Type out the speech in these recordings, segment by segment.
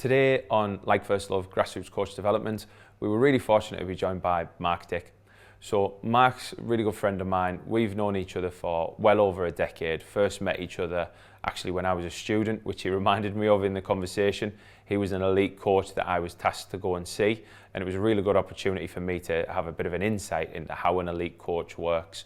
Today on Like First Love, Grassroots Coach Development, we were really fortunate to be joined by Mark Dick. So Mark's a really good friend of mine. We've known each other for well over a decade. First met each other actually when I was a student, which he reminded me of in the conversation. He was an elite coach that I was tasked to go and see, and it was a really good opportunity for me to have a bit of an insight into how an elite coach works.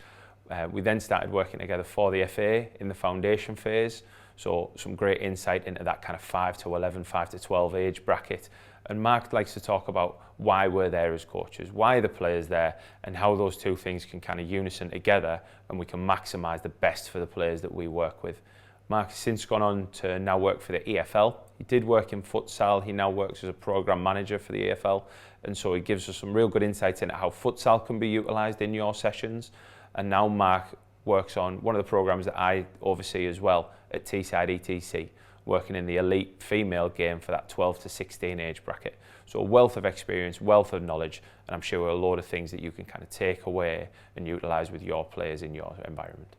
We then started working together for the FA in the foundation phase. So some great insight into that kind of 5 to 11, 5 to 12 age bracket. And Mark likes to talk about why we're there as coaches, why are the players there, and how those two things can kind of unison together and we can maximise the best for the players that we work with. Mark has since gone on to now work for the EFL. He did work in futsal. He now works as a programme manager for the EFL. And so he gives us some real good insights into how futsal can be utilised in your sessions. And now Mark works on one of the programmes that I oversee as well at Teesside ETC, working in the elite female game for that 12 to 16 age bracket. So a wealth of experience, wealth of knowledge, and I'm sure a lot of things that you can kind of take away and utilise with your players in your environment.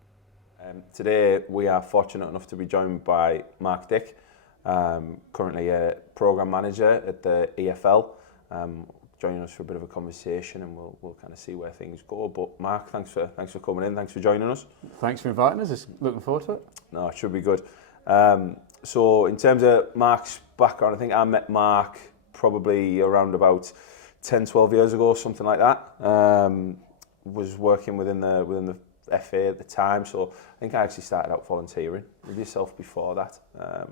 Today we are fortunate enough to be joined by Mark Dick, currently a programme manager at the EFL. Joining us for a bit of a conversation, and we'll kind of see where things go. But Mark, thanks for coming in. Thanks for joining us. Thanks for inviting us. Just looking forward to it. No, it should be good. So in terms of Mark's background, I think I met Mark probably around about 10, 12 years ago, something like that. Was working within the FA at the time, so I think I actually started out volunteering with yourself before that.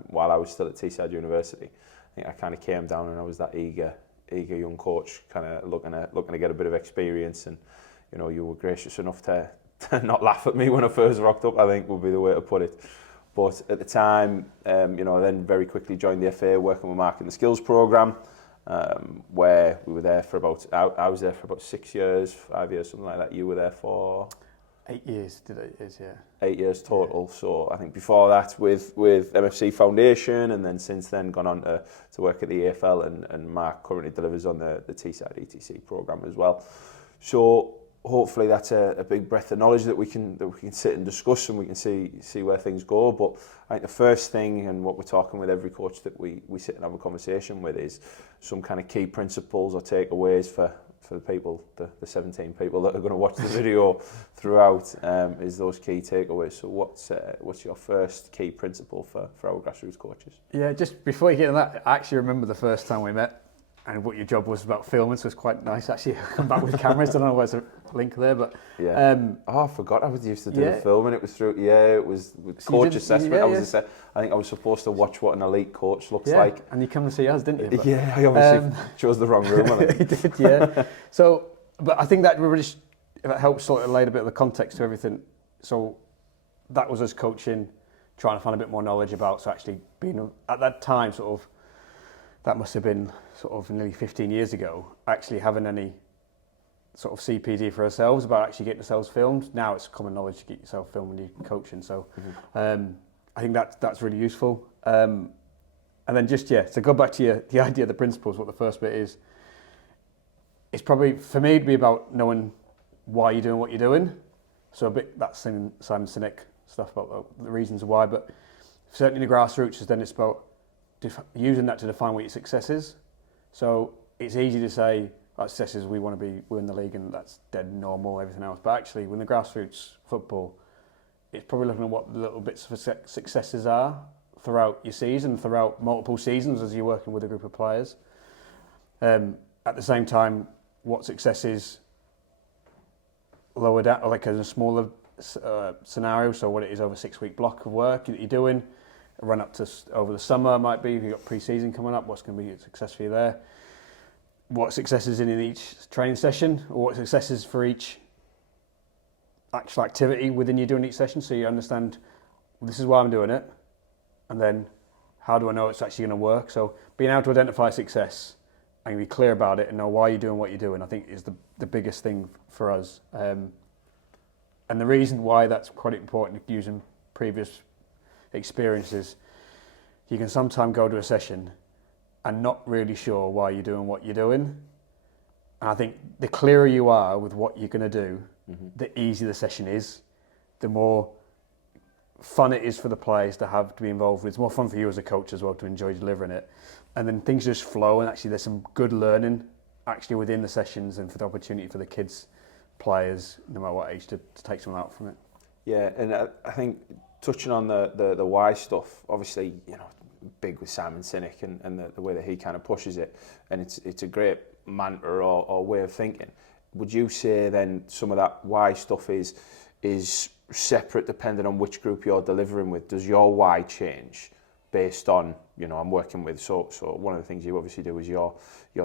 While I was still at Teesside University, I think I kind of came down and I was that eager young coach, kind of looking to get a bit of experience, and you know, you were gracious enough to not laugh at me when I first rocked up, I think would be the way to put it. But at the time, you know, I then very quickly joined the FA, working with Mark in the skills programme, where we were there for about, I was there for about 6 years, 5 years, something like that. You were there for 8 years, yeah. 8 years total. Yeah. So I think before that with MFC Foundation, and then since then gone on to work at the EFL, and Mark currently delivers on the Teesside ETC programme as well. So hopefully that's a big breadth of knowledge that we can sit and discuss, and we can see where things go. But I think the first thing, and what we're talking with every coach that we sit and have a conversation with, is some kind of key principles or takeaways for the people, the 17 people that are going to watch the video throughout, is those key takeaways. So what's your first key principle for our grassroots coaches? Yeah, just before you get into that, I actually remember the first time we met and what your job was about filming, so it's quite nice actually come back with cameras. I don't know where's a link there, but yeah. I forgot I was used to do the film, and it was through it was with coach assessment. I think I was supposed to watch what an elite coach looks like. And you come and see us, didn't you? But, yeah, I obviously chose the wrong room. I think. You did, yeah. So, but I think that really, if it helps sort of lay a bit of the context to everything. So that was us coaching, trying to find a bit more knowledge about, so actually being at that time sort of, that must have been sort of nearly 15 years ago, actually having any sort of CPD for ourselves about actually getting ourselves filmed. Now it's common knowledge to get yourself filmed when you're coaching. So I think that's really useful. And then just, to go back to the idea of the principles, what the first bit is, it's probably, for me, it'd be about knowing why you're doing what you're doing. So a bit that Simon Sinek stuff about the reasons why, but certainly the grassroots is then it's about using that to define what your success is. So it's easy to say, our success is we want to win the league, and that's dead normal, everything else. But actually, when the grassroots football, it's probably looking at what the little bits of successes are throughout your season, throughout multiple seasons as you're working with a group of players. At the same time, what success is lower down, like in a smaller scenario, so what it is over a 6-week block of work that you're doing, run up to over the summer might be, if you've got pre-season coming up, what's going to be a success for you there? What successes in each training session, or what successes for each actual activity within you doing each session, so you understand, well, this is why I'm doing it, and then how do I know it's actually going to work? So being able to identify success and be clear about it and know why you're doing what you're doing, I think is the biggest thing for us. And the reason why that's quite important, using previous experiences, you can sometimes go to a session and not really sure why you're doing what you're doing. And I think the clearer you are with what you're going to do, the easier the session is, the more fun it is for the players to be involved with. It's more fun for you as a coach as well to enjoy delivering it. and then things just flow, and actually there's some good learning actually within the sessions, and for the opportunity for the kids, players, no matter what age, to take something out from it. Yeah, and I think touching on the why stuff, obviously, you know, big with Simon Sinek and the way that he kind of pushes it, and it's a great mantra or way of thinking. Would you say then some of that why stuff is separate depending on which group you're delivering with? Does your why change based on, you know, I'm working with, so one of the things you obviously do is your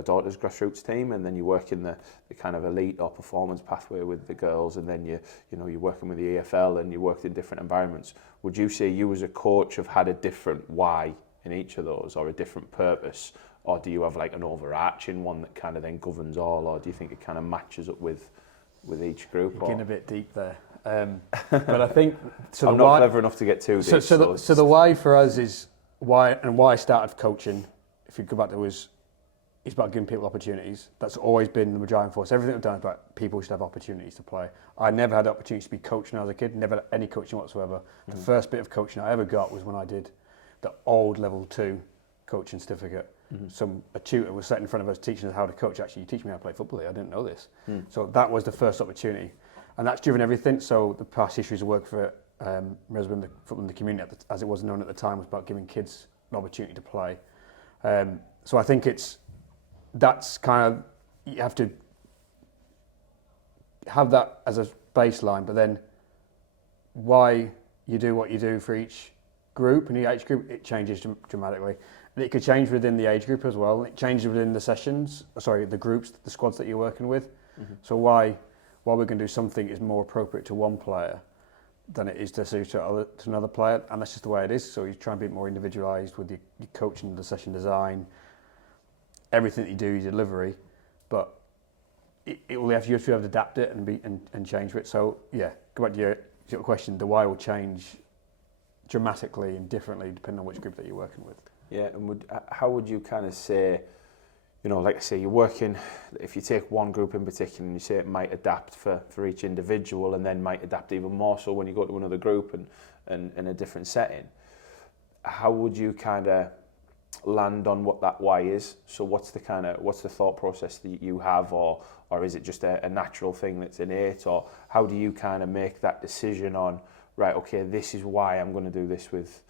daughter's Grassroots team, and then you work in the kind of elite or performance pathway with the girls, and then you're working with the EFL, and you worked in different environments. Would you say you as a coach have had a different why in each of those, or a different purpose, or do you have like an overarching one that kind of then governs all, or do you think it kind of matches up with each group? You're getting a bit deep there. But I think I'm not clever enough to get too deep. So the why for us is why I started coaching. If you go back to it's about giving people opportunities. That's always been the driving force. Everything I've done is about people should have opportunities to play. I never had the opportunity to be coaching as a kid. Never had any coaching whatsoever. The first bit of coaching I ever got was when I did the old level 2 coaching certificate. A tutor was sat in front of us teaching us how to coach. Actually, you teach me how to play football here. I didn't know this. So that was the first opportunity. And that's driven everything. So the past histories of work for Resbon, the football in the community, as it was known at the time, was about giving kids an opportunity to play. So I think that's kind of, you have to have that as a baseline, but then why you do what you do for each group, and each age group, it changes dramatically. And it could change within the age group as well. It changes within the sessions, the groups, the squads that you're working with. So why we're going to do something is more appropriate to one player than it is to suit to another player, and that's just the way it is. So you try and be more individualised with your coaching, the session design, everything that you do, your delivery, but you have to be able to adapt it and change it. So yeah, go back to your question. The why will change dramatically and differently depending on which group that you're working with. Yeah, and how would you kind of say, you know, like I say, you're working, if you take one group in particular and you say it might adapt for each individual, and then might adapt even more so when you go to another group and in a different setting, how would you kind of land on what that why is? So what's the thought process that you have, or is it just a natural thing that's innate, or how do you kind of make that decision on, right, okay, this is why I'm going to do this with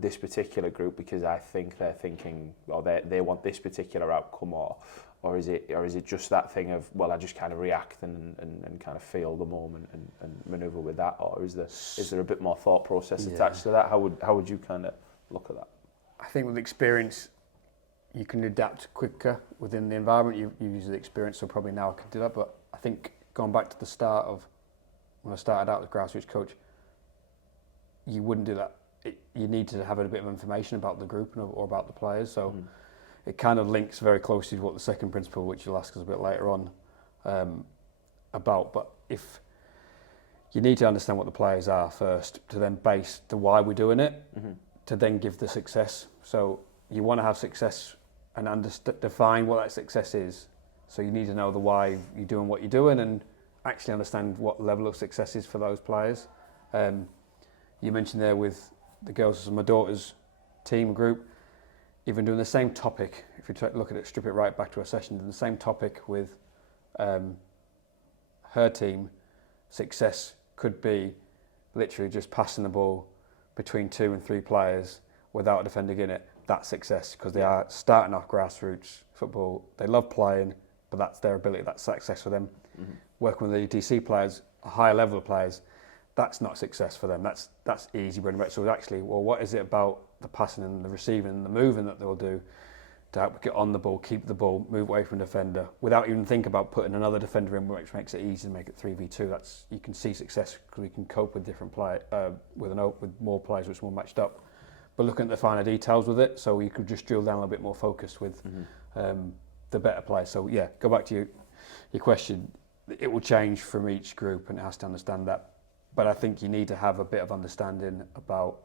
this particular group because I think they're thinking, or they want this particular outcome, or is it just that thing of, well, I just kind of react and kind of feel the moment and maneuver with that, or is there a bit more thought process attached to that? How would you kind of look at that? I think with experience, you can adapt quicker within the environment. You use the experience, so probably now I can do that. But I think going back to the start of when I started out as a grassroots coach, you wouldn't do that. You need to have a bit of information about the group or about the players. So it kind of links very closely to what the second principle, which you'll ask us a bit later on, about. But if you need to understand what the players are first, to then base the why we're doing it, to then give the success. So you want to have success and define what that success is. So you need to know the why you're doing what you're doing and actually understand what level of success is for those players. You mentioned there with the girls, my daughter's team group, even doing the same topic, if you look at it, strip it right back to a session, doing the same topic with her team, success could be literally just passing the ball between 2 and 3 players without a defender in it. That's success, because they are starting off grassroots football. They love playing, but that's their ability. That's success for them. Working with the ETC players, a higher level of players, that's not success for them. That's easy bread and butter. So actually, well, what is it about the passing and the receiving and the moving that they'll do to help get on the ball, keep the ball, move away from the defender, without even thinking about putting another defender in, which makes it easy to make it 3v2. That's, you can see success because we can cope with different with more players which are more matched up. But looking at the finer details with it, so you could just drill down a bit more focused with the better players. So yeah, go back to your question. It will change from each group, and it has to understand that. But I think you need to have a bit of understanding about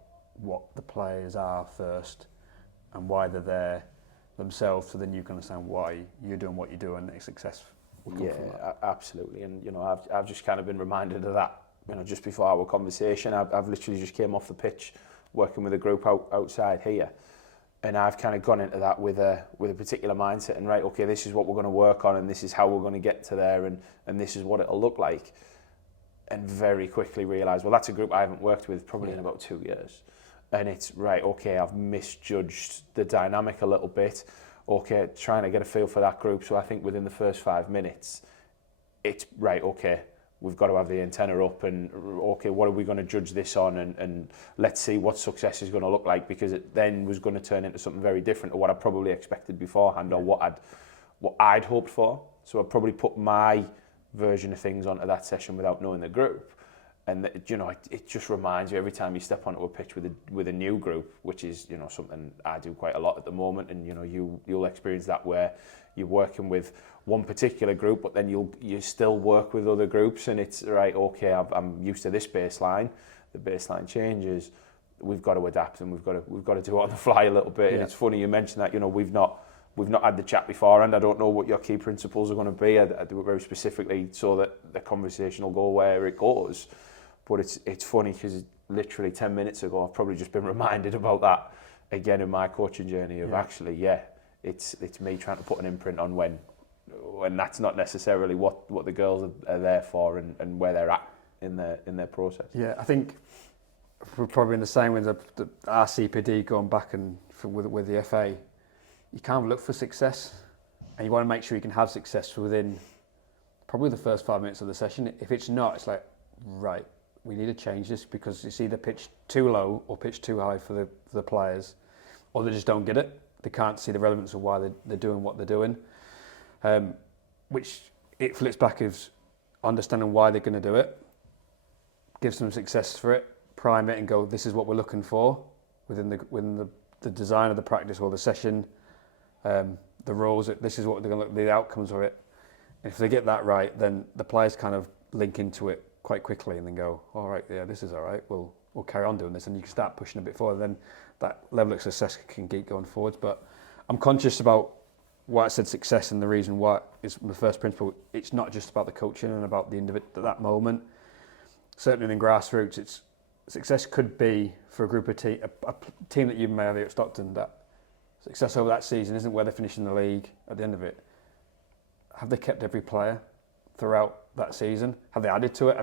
what the players are first and why they're there themselves, so then you can understand why you're doing what you're doing and success will come from that. Absolutely. And you know, I've just kind of been reminded of that, you know, just before our conversation. I've literally just came off the pitch working with a group outside here, And I've kind of gone into that with a particular mindset, and right, okay, this is what we're going to work on, and this is how we're going to get to there, and this is what it'll look like. And very quickly realised, well, that's a group I haven't worked with probably in about 2 years. And it's, right, okay, I've misjudged the dynamic a little bit. Okay, trying to get a feel for that group. So I think within the first 5 minutes, it's, right, okay, we've got to have the antenna up, and okay, what are we going to judge this on, and let's see what success is going to look like, because it then was going to turn into something very different to what I probably expected beforehand, or what I'd hoped for. So I probably put my version of things onto that session without knowing the group, and it just reminds you every time you step onto a pitch with a new group, which is something I do quite a lot at the moment, and you'll experience that, where you're working with one particular group, but then you still work with other groups, and it's right, okay, I'm used to this baseline, the baseline changes, we've got to adapt, and we've got to do it on the fly a little bit. And it's funny you mentioned that, we've not had the chat before, and I don't know what your key principles are going to be. I do it very specifically so that the conversation will go where it goes. But it's funny because literally 10 minutes ago, I've probably just been reminded about that again in my coaching journey of it's me trying to put an imprint on when that's not necessarily what the girls are there for, and where they're at in their process. Yeah, I think we're probably in the same with our CPD going back and with the FA. You can't look for success, and you want to make sure you can have success within probably the first 5 minutes of the session. If it's not, it's like, right, we need to change this, because it's either pitched too low or pitched too high for the players, or they just don't get it. They can't see the relevance of why they're doing what they're doing. Which it flips back as understanding why they're going to do it, gives them success for it, prime it, and go, this is what we're looking for within the design of the practice or the session, the rules. This is what they're going to look, the outcomes of it. And if they get that right, then the players kind of link into it quite quickly, and then go, all right, yeah, this is all right. We'll carry on doing this, and you can start pushing a bit forward. Then that level of success can keep going forwards. But I'm conscious about why I said success, and the reason why is my first principle. It's not just about the coaching and about the individual at that moment. Certainly in Grassroots, success could be for a group of a team that you may have here at Stockton, that success over that season isn't where they finish in the league at the end of it. Have they kept every player throughout that season? Have they added to it?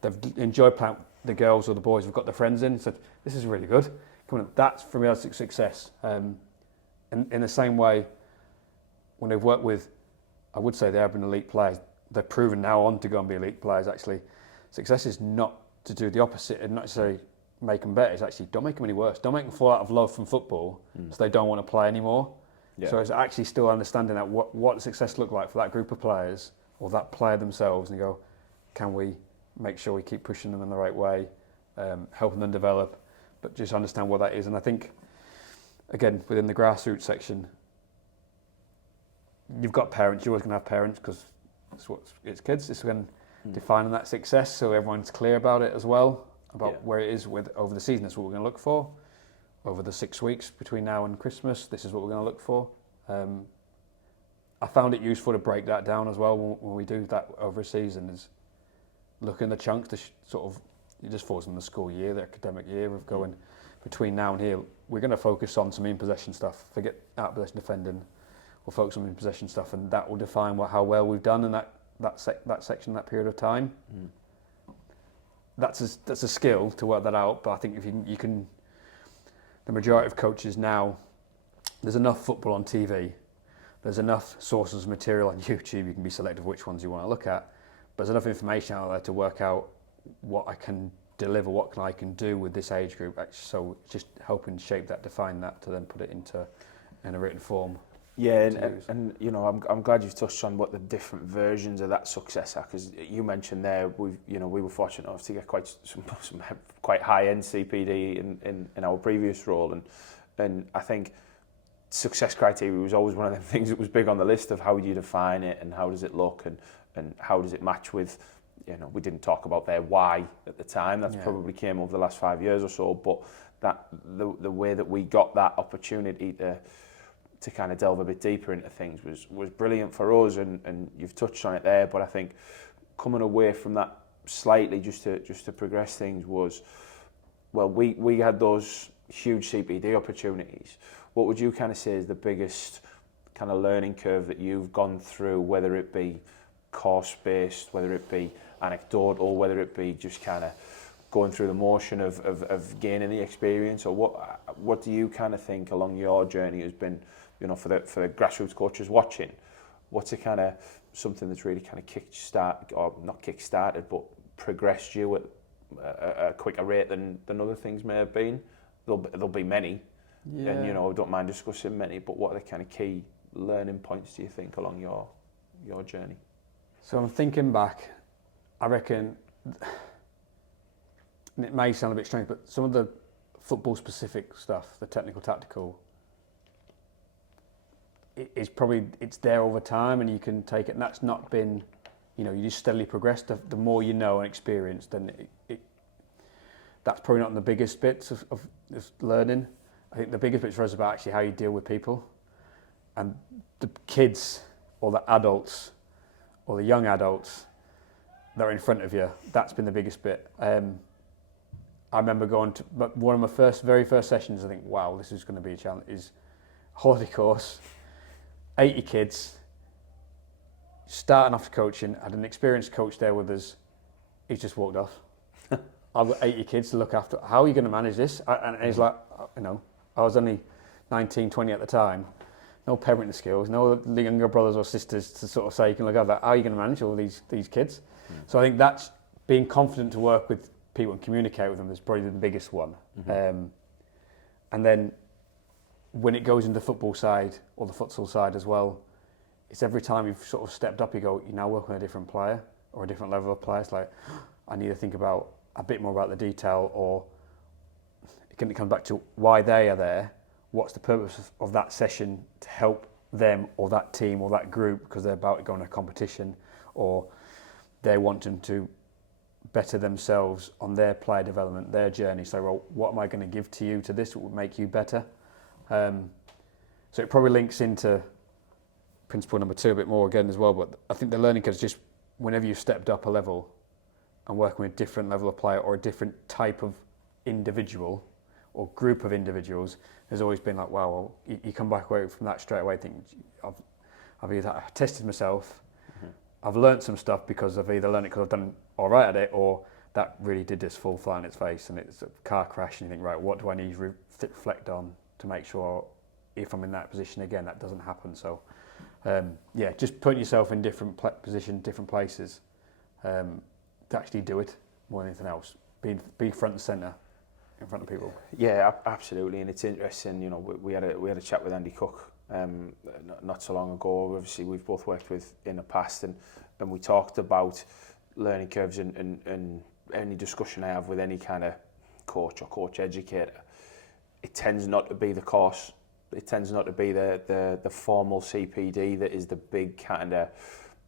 They've enjoyed playing, the girls or the boys have got their friends in, said, this is really good. Come on, that's for me, that's success. And in the same way, when they've worked with, I would say they have been elite players, they're proven now on to go and be elite players. Actually, success is not to do the opposite and not necessarily make them better. It's actually, don't make them any worse. Don't make them fall out of love from football so they don't want to play anymore. Yeah. So it's actually still understanding that what success look like for that group of players or that player themselves, and go, can we make sure we keep pushing them in the right way, helping them develop, but just understand what that is. And I think, again, within the Grassroots section, you've got parents, you're always going to have parents, because it's kids. It's when defining that success, so everyone's clear about it as well, about where it is over the season. That's what we're going to look for. Over the 6 weeks between now and Christmas, this is what we're going to look for. I found it useful to break that down as well when we do that over a season, is looking at the chunks to it just falls in the school year, the academic year of going between now and here. We're going to focus on some in-possession stuff, forget out-possession defending, we'll focus on in-possession stuff, and that will define how well we've done in that section, that period of time. That's a skill to work that out, but I think if you can, the majority of coaches now, there's enough football on TV, there's enough sources of material on YouTube, you can be selective which ones you want to look at, but there's enough information out there to work out what I can deliver, what I can do with this age group. So just helping shape that, define that, to then put it in a written form. Yeah, and I'm glad you've touched on what the different versions of that success are, because you mentioned there we were fortunate enough to get some quite high-end CPD in our previous role, and I think success criteria was always one of the things that was big on the list of how do you define it and how does it look and how does it match with, we didn't talk about their why at the time. That's probably came over the last 5 years or so, but that the way that we got that opportunity to kind of delve a bit deeper into things was brilliant for us, and you've touched on it there. But I think coming away from that slightly, just to progress things, was, well, we had those huge CPD opportunities. What would you kind of say is the biggest kind of learning curve that you've gone through, whether it be course-based, whether it be anecdotal, whether it be just kind of going through the motion of gaining the experience, or what do you kind of think along your journey has been, you know, for the grassroots coaches watching, what's a kind of something that's really kind of kick-started, but progressed you at a quicker rate than other things may have been? There'll be many, and, you know, I don't mind discussing many, but what are the kind of key learning points do you think along your journey? So I'm thinking back, I reckon, and it may sound a bit strange, but some of the football specific stuff, the technical, tactical, it's there over time and you can take it, and that's not been, you know, you just steadily progress. The more you know and experience, then that's probably not the biggest bits of learning. I think the biggest bits for us is about actually how you deal with people. And the kids or the adults or the young adults that are in front of you, that's been the biggest bit. I remember going to, but one of my very first sessions, I think, wow, this is going to be a challenge, is holiday course, 80 kids, starting off coaching, had an experienced coach there with us, he's just walked off. I've got 80 kids to look after, how are you going to manage this? And he's like, you know, I was only 19, 20 at the time, no parenting skills, no younger brothers or sisters to sort of say, you can look at that, how are you going to manage all these kids? So I think that's being confident to work with people and communicate with them is probably the biggest one. And then when it goes into the football side or the futsal side as well, it's every time you've sort of stepped up, you go, you now work with a different player or a different level of player. It's like, I need to think about a bit more about the detail, or it comes back to why they are there. What's the purpose of that session to help them or that team or that group, because they're about to go on a competition, or they're wanting to better themselves on their player development, their journey. So, well, what am I going to give to you to this that would make you better? So it probably links into principle number 2 a bit more again as well. But I think the learning curve is just whenever you've stepped up a level and working with a different level of player or a different type of individual or group of individuals, there's always been like, wow, well, you come back away from that straight away thinking, I've either tested myself, I've learned some stuff because I've either learned it because I've done all right at it, or that really did just fall flat on its face and it's a car crash and you think, right, what do I need to reflect on to make sure if I'm in that position again, that doesn't happen. So, just putting yourself in different positions, different places, to actually do it more than anything else. Be front and centre in front of people. Yeah, absolutely, and it's interesting. You know, we had a chat with Andy Cook not so long ago. Obviously, we've both worked with in the past, and we talked about learning curves and any discussion I have with any kind of coach or coach educator. It tends not to be the course. It tends not to be the formal CPD that is the big kind of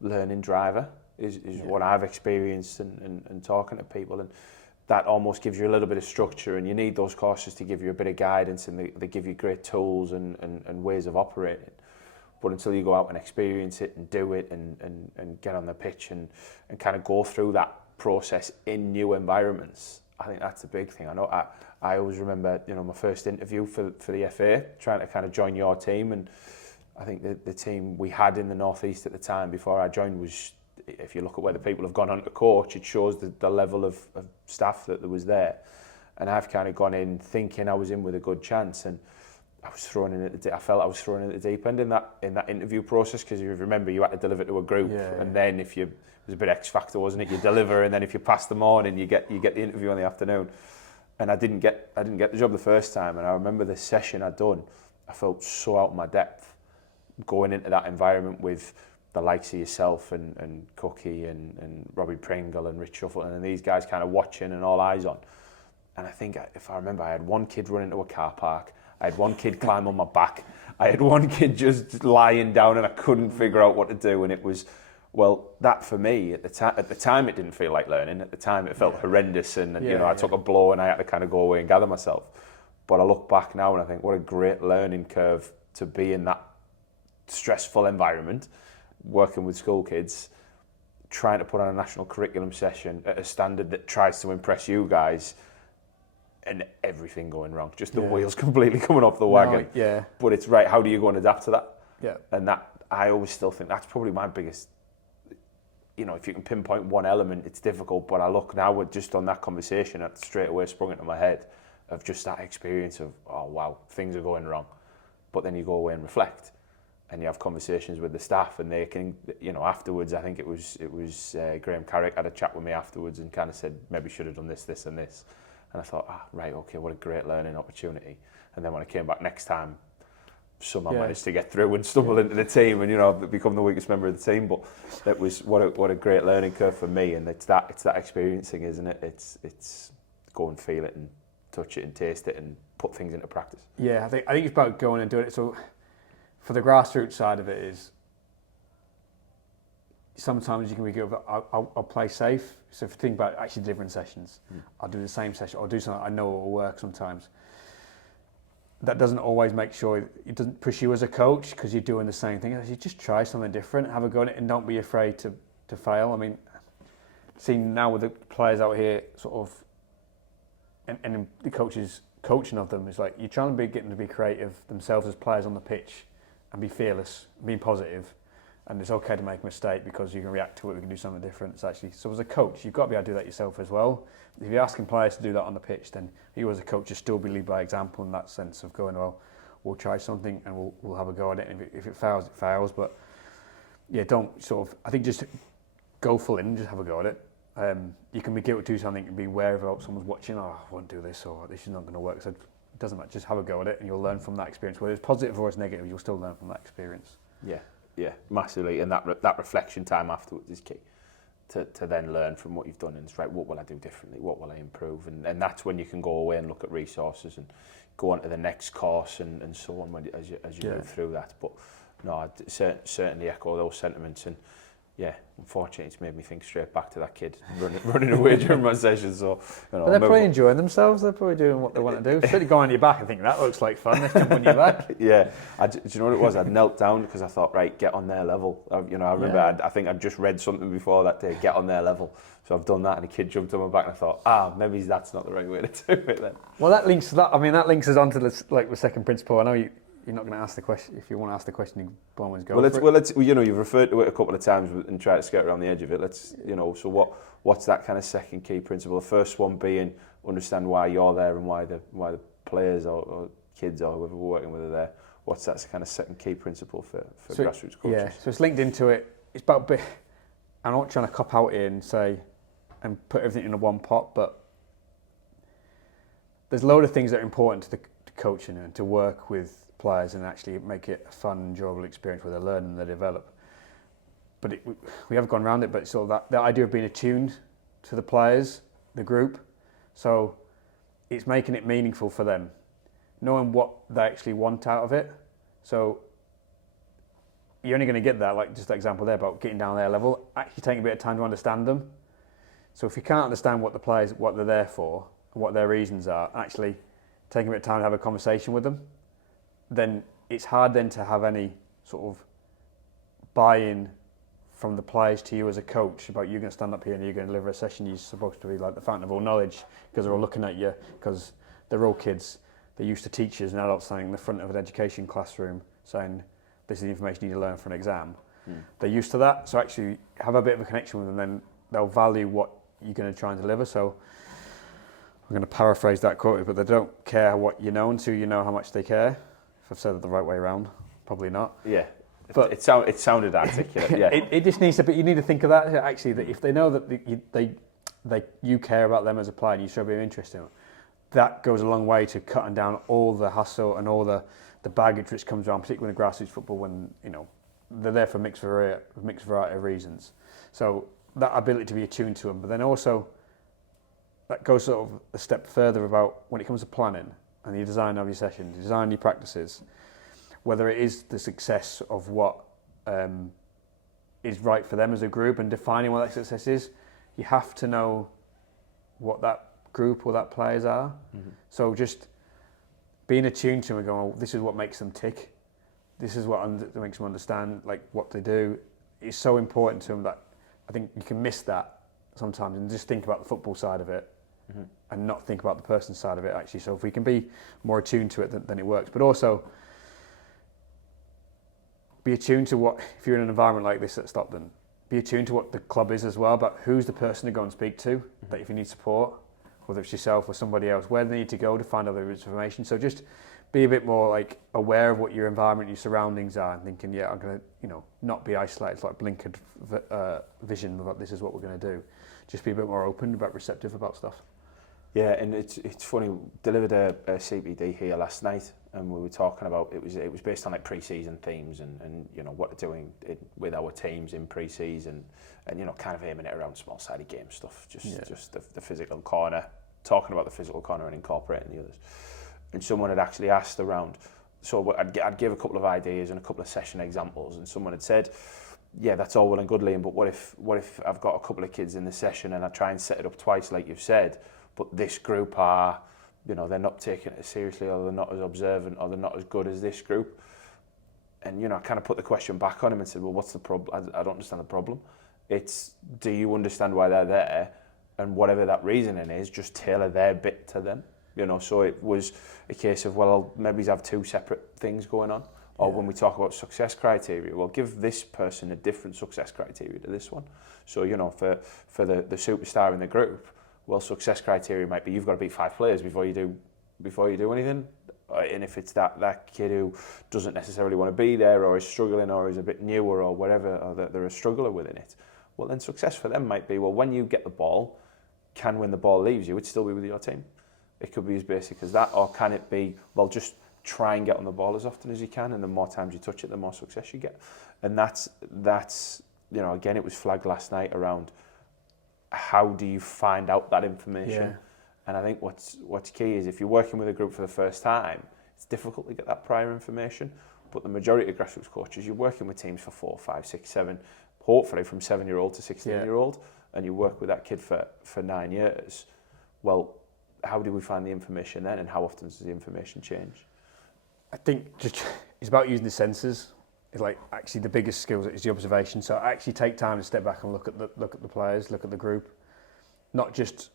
learning driver. Is what I've experienced and talking to people, and that almost gives you a little bit of structure, and you need those courses to give you a bit of guidance, and they give you great tools and ways of operating. But until you go out and experience it and do it and get on the pitch and kind of go through that process in new environments, I think that's a big thing. I know I always remember, you know, my first interview for the FA, trying to kind of join your team, and I think the team we had in the Northeast at the time before I joined was, if you look at where the people have gone on to coach, it shows the level of staff that there was there. And I've kind of gone in thinking I was in with a good chance, and I felt I was thrown in at the deep end in that interview process, because you remember you had to deliver to a group, and then if it was a bit X factor, wasn't it? You deliver, and then if you pass the morning, you get the interview in the afternoon. And I didn't get the job the first time, and I remember the session I'd done, I felt so out of my depth going into that environment with the likes of yourself and Cookie and Robbie Pringle and Rich Shuffleton and these guys kind of watching and all eyes on. And I think, if I remember, I had one kid run into a car park, I had one kid climb on my back, I had one kid just lying down, and I couldn't figure out what to do. And it was, well, that for me, at the time it didn't feel like learning. At the time it felt horrendous, and you know, I took a blow and I had to kind of go away and gather myself. But I look back now and I think, what a great learning curve to be in that stressful environment, working with school kids, trying to put on a national curriculum session at a standard that tries to impress you guys, and everything going wrong, just the wheels completely coming off the wagon. Yeah. But it's right, how do you go and adapt to that? Yeah. And that, I always still think that's probably my biggest, if you can pinpoint one element, it's difficult, but I look now with just on that conversation, that straight away sprung into my head of just that experience of, oh wow, things are going wrong. But then you go away and reflect, and you have conversations with the staff, and they can, afterwards, I think it was Graham Carrick had a chat with me afterwards and kind of said, maybe should have done this, this and this. And I thought, right, okay, what a great learning opportunity. And then when I came back next time, somehow managed to get through and stumble into the team and become the weakest member of the team. But that was what a great learning curve for me. And it's that experiencing, isn't it? It's go and feel it and touch it and taste it and put things into practice. Yeah, I think it's about going and doing it. So for the grassroots side of it is sometimes you can be good, but I'll play safe. So if you think about actually delivering sessions, I'll do the same session. I'll do something I know will work sometimes. That doesn't always make sure it doesn't push you as a coach because you're doing the same thing. You just try something different, have a go at it, and don't be afraid to fail. I mean, seeing now with the players out here, sort of, and the coaches coaching of them is like you're trying to be getting to be creative themselves as players on the pitch and be fearless, being positive, and it's okay to make a mistake because you can react to it. We can do something different. It's actually so as a coach, you've got to be able to do that yourself as well. If you're asking players to do that on the pitch, then you as a coach should still be lead by example in that sense of going, well, we'll try something and we'll have a go at it. And if it fails, it fails. But yeah, don't sort of. I think just go full in and just have a go at it. You can be guilty to do something and be aware of someone's watching. Oh, I won't do this, or this is not going to work. So it doesn't matter. Just have a go at it, and you'll learn from that experience. Whether it's positive or it's negative, you'll still learn from that experience. Yeah, massively. And that reflection time afterwards is key. To then learn from what you've done and it's right, what will I do differently, what will I improve, and that's when you can go away and look at resources and go on to the next course and so on as you move through that. But no, I certainly echo those sentiments, and yeah, unfortunately it's made me think straight back to that kid running away during my session. So but they're probably enjoying themselves. They're probably doing what they want to do. Certainly go on your back and think that looks like fun. Let's jump on your back. Yeah, do you know what it was? I knelt down because I thought, right, get on their level. I remember I think I'd just read something before that day, get on their level. So I've done that, and a kid jumped on my back, and I thought, maybe that's not the right way to do it then. Well, that links to that. I mean, that links us onto the second principle. I know you're not going to ask the question. If you want to ask the question, you go on and go. You've referred to it a couple of times and tried to skate around the edge of it. So what's that kind of second key principle? The first one being understand why you're there and why the players or kids or whoever we're working with are there. What's that kind of second key principle for grassroots coaches? Yeah, so it's linked into it. It's about. I'm not trying to cop out here and say and put everything into one pot, but there's a load of things that are important to coaching and to work with players and actually make it a fun, enjoyable experience where they learn and they develop. But we haven't gone around it, but sort of that idea of being attuned to the players, the group. So it's making it meaningful for them, knowing what they actually want out of it. So you're only going to get that, like just that example there about getting down their level, actually taking a bit of time to understand them. So if you can't understand what the players, what they're there for, and what their reasons are, actually taking a bit of time to have a conversation with them, then it's hard then to have any sort of buy-in from the players to you as a coach about you're going to stand up here and you're going to deliver a session. You're supposed to be like the fountain of all knowledge because they're all looking at you because they're all kids. They're used to teachers and adults standing in the front of an education classroom saying, this is the information you need to learn for an exam. They're used to that, so actually have a bit of a connection with them, then they'll value what you're going to try and deliver. So I'm going to paraphrase that quote, but they don't care what you know until you know how much they care. If I've said it the right way around, probably not. Yeah, but it sounded articulate. Yeah, it just needs to. But you need to think of that actually. That if they know that you care about them as a player and you show a bit of interest in them, that goes a long way to cutting down all the hustle and all the baggage which comes around, particularly in grassroots football when they're there for mixed variety of reasons. So that ability to be attuned to them, but then also that goes sort of a step further about when it comes to planning and the design of your sessions, design your practices, whether it is the success of what is right for them as a group and defining what that success is, you have to know what that group or that players are. Mm-hmm. So just being attuned to them and going, this is what makes them tick. This is what makes them understand like what they do. It's so important to them that I think you can miss that sometimes and just think about the football side of it and not think about the person's side of it actually. So if we can be more attuned to it, then it works. But also be attuned to what, if you're in an environment like this at Stockton, be attuned to what the club is as well, but who's the person to go and speak to, that if you need support, whether it's yourself or somebody else, where they need to go to find other information. So just be a bit more like aware of what your environment, your surroundings are, and thinking, yeah, I'm going to, not be isolated, like blinkered vision about this is what we're going to do. Just be a bit more open, about receptive about stuff. Yeah, and it's funny. We delivered a CPD here last night, and we were talking about it was based on like pre-season themes and what they're doing with our teams in pre-season, and kind of aiming it around small-sided game stuff, just the physical corner, talking about the physical corner and incorporating the others. And someone had actually asked around, so I'd give a couple of ideas and a couple of session examples, and someone had said, yeah, that's all well and good, Liam, but what if I've got a couple of kids in the session and I try and set it up twice, like you've said, but this group are, they're not taking it as seriously, or they're not as observant, or they're not as good as this group. And, I kind of put the question back on him and said, well, what's the problem? I don't understand the problem. It's, do you understand why they're there? And whatever that reasoning is, just tailor their bit to them. So it was a case of, well, maybe have two separate things going on. Or when we talk about success criteria, well, give this person a different success criteria to this one. So, for the superstar in the group, well, success criteria might be you've got to beat 5 players before you do anything. And if it's that kid who doesn't necessarily want to be there, or is struggling, or is a bit newer, or whatever, or that they're a struggler within it, well, then success for them might be, well, when you get the ball, can when the ball leaves you, it still be with your team. It could be as basic as that, or can it be, well, just try and get on the ball as often as you can, and the more times you touch it, the more success you get. And that's again, it was flagged last night around how do you find out that information. Yeah. And I think what's key is if you're working with a group for the first time, it's difficult to get that prior information. But the majority of grassroots coaches, you're working with teams for 4, 5, 6, 7, hopefully from 7-year-old to 16-year-old, and you work with that kid for 9 years. Well, how do we find the information then, and how often does the information change? I think just it's about using the senses. It's like actually the biggest skills is the observation. So actually take time to step back and look at the players, look at the group, not just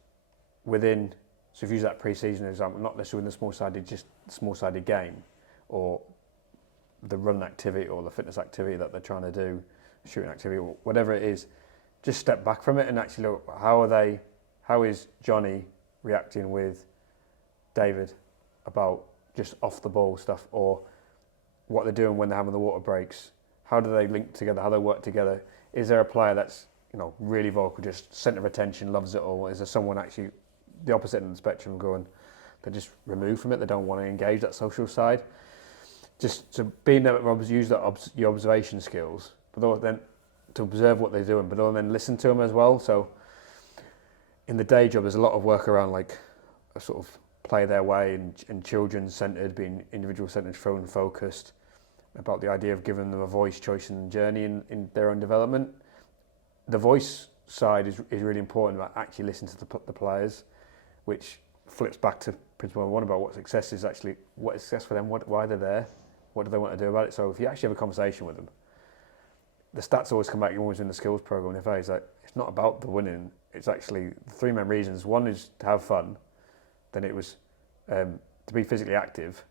within. So if you use that pre-season example, not necessarily in the small-sided game, or the run activity or the fitness activity that they're trying to do, shooting activity, or whatever it is, just step back from it and actually look, how is Johnny reacting with David about just off the ball stuff, or what they're doing when they're having the water breaks. How do they link together? How they work together? Is there a player that's really vocal, just centre of attention, loves it all? Is there someone actually the opposite end of the spectrum going, they're just removed from it, they don't want to engage that social side? Just to being able to use your observation skills, but then to observe what they're doing, but then listen to them as well. So in the day job, there's a lot of work around like a sort of play their way and children-centred, being individual-centred, phone-focused, about the idea of giving them a voice, choice and journey in their own development. The voice side is really important, about actually listening to the players, which flips back to principle 1 about what success is actually, what is success for them, why they're there, what do they want to do about it. So if you actually have a conversation with them, the stats always come back, you're always in the skills program, in FA, it's not about the winning, it's actually the 3 main reasons. One is to have fun, then it was to be physically active,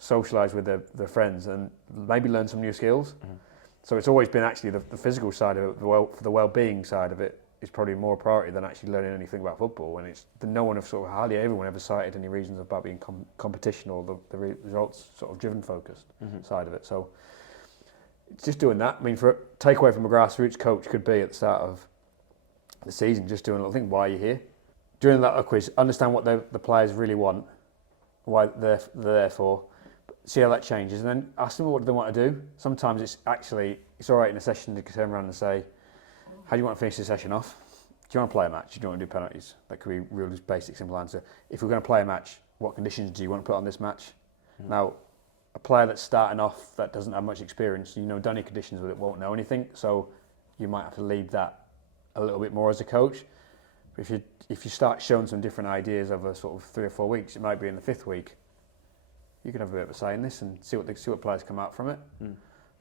socialise with their friends, and maybe learn some new skills. Mm-hmm. So it's always been actually the physical side of it, the well-being side of it is probably more priority than actually learning anything about football. And it's no one hardly everyone ever cited any reasons about being competition or the results sort of driven focused side of it. So it's just doing that. I mean, for a takeaway from a grassroots coach could be at the start of the season, just doing a little thing, why are you here? During that quiz, understand what the players really want, why they're there for, see how that changes, and then ask them what they want to do. Sometimes it's all right in a session to turn around and say, how do you want to finish the session off? Do you want to play a match? Do you want to do penalties? That could be a really basic, simple answer. If we're going to play a match, what conditions do you want to put on this match? Mm-hmm. Now, a player that's starting off that doesn't have much experience, done any conditions with it, won't know anything, so you might have to lead that a little bit more as a coach. But if you start showing some different ideas over sort of 3 or 4 weeks, it might be in the 5th week, you can have a bit of a say in this and see what players come out from it.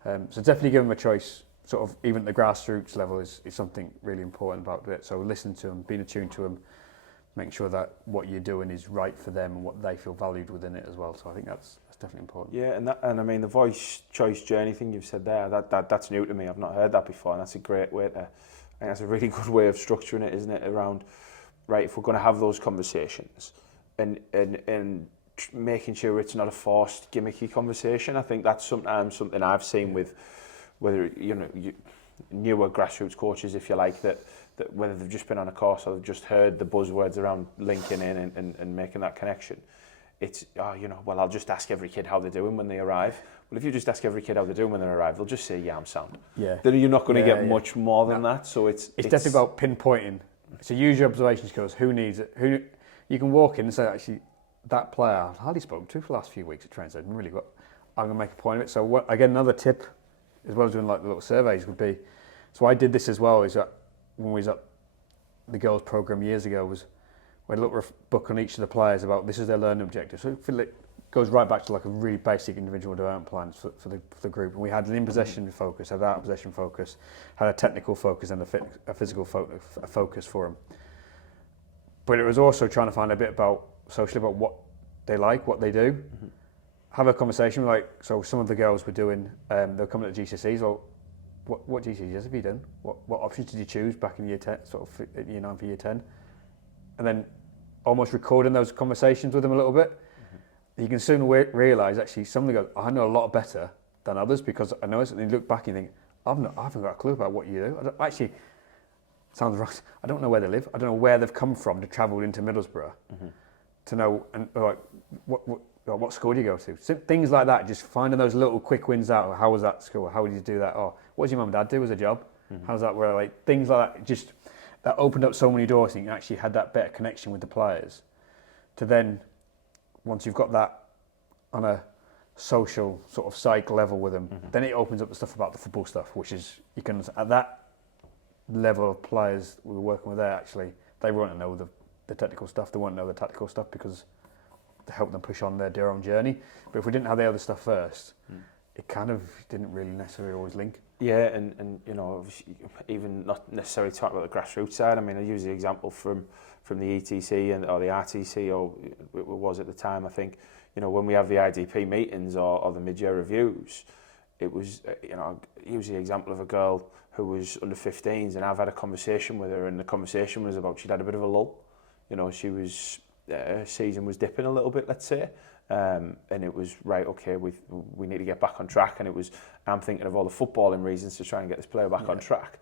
So definitely give them a choice, sort of even at the grassroots level is something really important about it. So listen to them, being attuned to them, making sure that what you're doing is right for them and what they feel valued within it as well. So I think that's definitely important. Yeah, and I mean the voice choice journey thing you've said there, that's new to me. I've not heard that before, and that's a great way to. I think that's a really good way of structuring it, isn't it? Around, right, if we're going to have those conversations, and making sure it's not a forced, gimmicky conversation. I think that's sometimes something I've seen with whether newer grassroots coaches, if you like, that whether they've just been on a course or they've just heard the buzzwords around linking in and making that connection. It's, well, I'll just ask every kid how they're doing when they arrive. Well, if you just ask every kid how they're doing when they arrive, they'll just say, yeah, I'm sound. Yeah. Then you're not going to get much more than that. So it's definitely about pinpointing. So use your observation skills. Who needs it? Who you can walk in and say, actually, that player I've hardly spoken to for the last few weeks at training, so I'm going to make a point of it. So again, another tip, as well as doing like the little surveys, would be, so I did this as well, is that when we was at the girls program years ago, was we had a little book on each of the players about this is their learning objective. So it goes right back to like a really basic individual development plan for the group. And we had an in-possession focus, had an out-of-possession focus, had a technical focus and a physical focus for them. But it was also trying to find a bit about socially about what they like, what they do. Mm-hmm. Have a conversation so some of the girls were doing, they're coming to GCSEs, or what GCSEs have you done? What options did you choose back in year 10, sort of year 9 for year 10? And then almost recording those conversations with them a little bit. Mm-hmm. You can soon realise actually some of them go, I know a lot better than others because I know it. And you look back and you think, I haven't got a clue about what you do. Actually, sounds right. I don't know where they live. I don't know where they've come from to travel into Middlesbrough to know and like what school do you go to? So things like that. Just finding those little quick wins out. How was that school? How did you do that? Or what does your mum and dad do as a job? How's that work? Like things like that. Just that opened up so many doors. And you actually had that better connection with the players. To then, once you've got that on a social sort of psych level with them, then it opens up the stuff about the football stuff, which is you can at that level of players we were working with there. Actually, they won't know the technical stuff. They won't know the tactical stuff because to help them push on their own journey. But if we didn't have the other stuff first, it kind of didn't really necessarily always link. Yeah, and even not necessarily talking about the grassroots side. I mean, I use the example from the ETC or the RTC, or it was at the time. I think when we have the IDP meetings or the mid-year reviews, it was use the example of a girl who was under 15s, and I've had a conversation with her, and the conversation was about she'd had a bit of a lull. She was her season was dipping a little bit, let's say. And it was right, okay, we need to get back on track, and I'm thinking of all the footballing reasons to try and get this player back on track,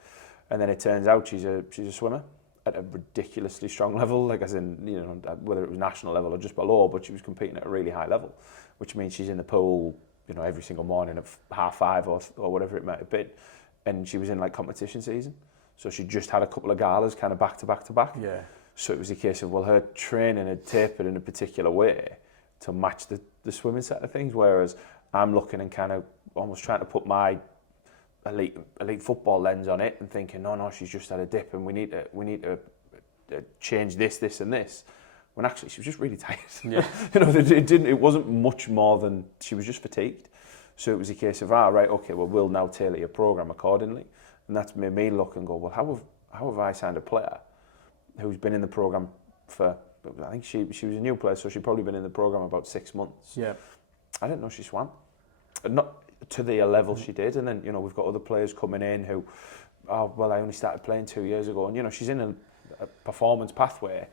and then it turns out she's a swimmer at a ridiculously strong level, like as in whether it was national level or just below, but she was competing at a really high level, which means she's in the pool every single morning at 5:30 or whatever it might have been, and she was in like competition season, so she just had a couple of galas kind of back to back to back. Yeah. So it was a case of her training had tapered in a particular way to match the swimming side of things, whereas I'm looking and kind of almost trying to put my elite football lens on it and thinking, no, she's just had a dip and we need to change this and this. When actually she was just really tired. Yeah. It wasn't much more than she was just fatigued. So it was a case of right, okay, well we'll now tailor your program accordingly, and that's made me look and go, well, how have I signed a player who's been in the program for, I think she was a new player, so she'd probably been in the program about 6 months. Yeah. I didn't know she swam. Not to the level she did. And then, we've got other players coming in who, I only started playing 2 years ago. And, she's in a performance pathway.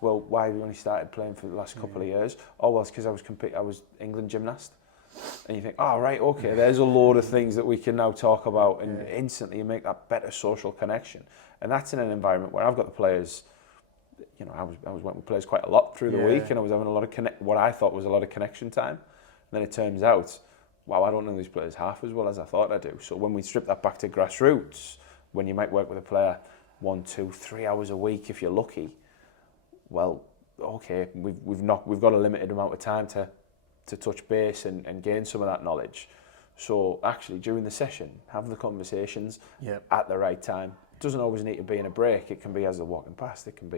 Well, why have you only started playing for the last couple of years? Oh, well, it's because I was England gymnast. And you think, right, okay, there's a load of things that we can now talk about, and instantly you make that better social connection. And that's in an environment where I've got the players, I was working with players quite a lot through the week, and I was having a lot of what I thought was a lot of connection time. And then it turns out, wow, I don't know these players half as well as I thought I do. So when we strip that back to grassroots, when you might work with a player 1, 2, 3 hours a week if you're lucky, well, okay, we've got a limited amount of time to touch base and gain some of that knowledge. So actually during the session, have the conversations at the right time. It doesn't always need to be in a break. It can be as they're walking past. It can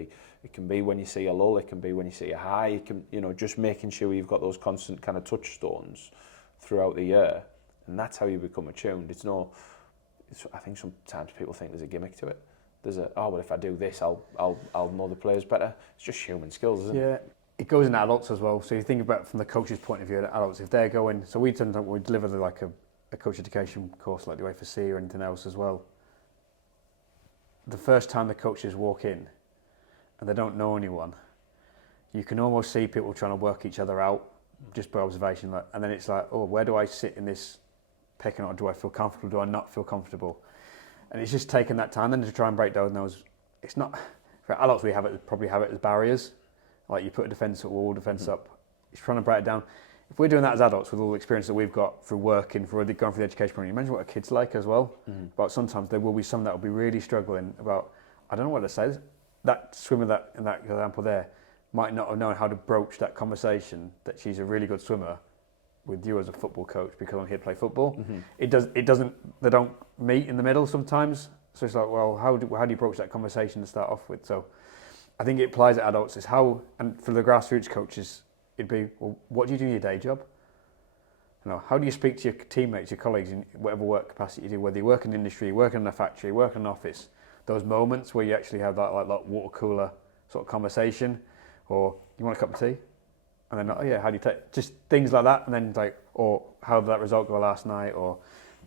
be when you see a lull. It can be when you see a high. It can, just making sure you've got those constant kind of touchstones throughout the year, and that's how you become attuned. I think sometimes people think there's a gimmick to it. there's well, if I do this, I'll know the players better. It's just human skills, isn't it? Yeah, it goes in adults as well. So you think about it from the coach's point of view, adults, if they're going, so we deliver like a coach education course like the UEFA or anything else as well. The first time the coaches walk in and they don't know anyone, you can almost see people trying to work each other out just by observation. And then it's like, oh, where do I sit in this pecking order? Do I feel comfortable? Do I not feel comfortable? And it's just taking that time then to try and break down those. It's not, for adults, we probably have it as barriers. Like you put a defence up. It's trying to break it down. If we're doing that as adults with all the experience that we've got through working, going through the education program, imagine what a kid's like as well. But sometimes there will be some that will be really struggling about, I don't know what to say. That swimmer in that example there might not have known how to broach that conversation that she's a really good swimmer with you as a football coach because I'm here to play football. It doesn't, they don't meet in the middle sometimes. So it's like, well, how do you approach that conversation to start off with? So I think it applies to adults is how, and for the grassroots coaches, it'd be, well, what do you do in your day job? You know, how do you speak to your teammates, your colleagues in whatever work capacity you do, whether you work in the industry, work in a factory, work in an office, those moments where you actually have that like water cooler sort of conversation, or you want a cup of tea? And then, oh yeah, how do you take, just things like that, and then like, or how did that result go last night, or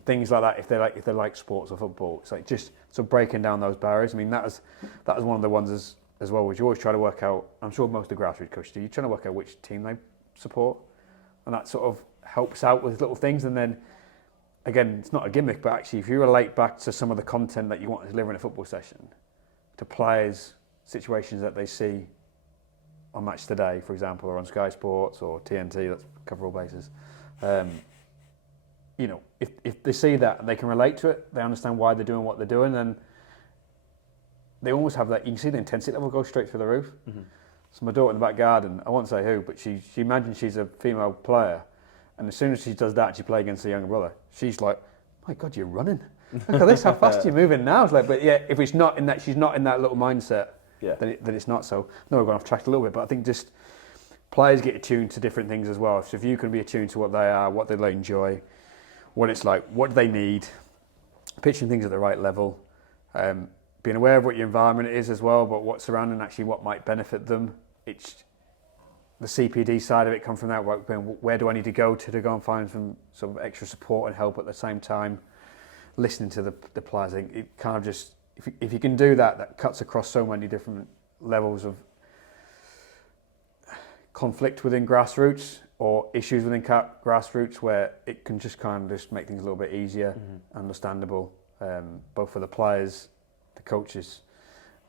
things like that if they like sports or football. It's like just so breaking down those barriers. I mean, that was one of the ones as well, which you always try to work out. I'm sure most of the grassroots coaches do. You're trying to work out which team they support, and that sort of helps out with little things. And then, again, it's not a gimmick, but actually, if you relate back to some of the content that you want to deliver in a football session, to players, situations that they see on Match Today, for example, or on Sky Sports or TNT, let's cover all bases. You know, if they see that and they can relate to it, they understand why they're doing what they're doing, then they almost have that, you can see the intensity level go straight through the roof. So my daughter in the back garden, I won't say who, but she imagines she's a female player, and as soon as she does that, she plays against her younger brother. She's like, my God, you're running. Look at this, how fast you're moving now. It's like, but yeah, if it's not in that, she's not in that little mindset, then it's not. So, no, we're going off track a little bit, but I think just players get attuned to different things as well. So if you can be attuned to what they are, what they enjoy, what it's like, what do they need, pitching things at the right level, being aware of what your environment is as well, but what's surrounding actually what might benefit them. It's the CPD side of it come from that. Where do I need to go and find some sort of extra support and help at the same time? Listening to the players, I think it kind of just, if you can do that, that cuts across so many different levels of conflict within grassroots or issues within grassroots, where it can just kind of just make things a little bit easier, understandable, both for the players, the coaches,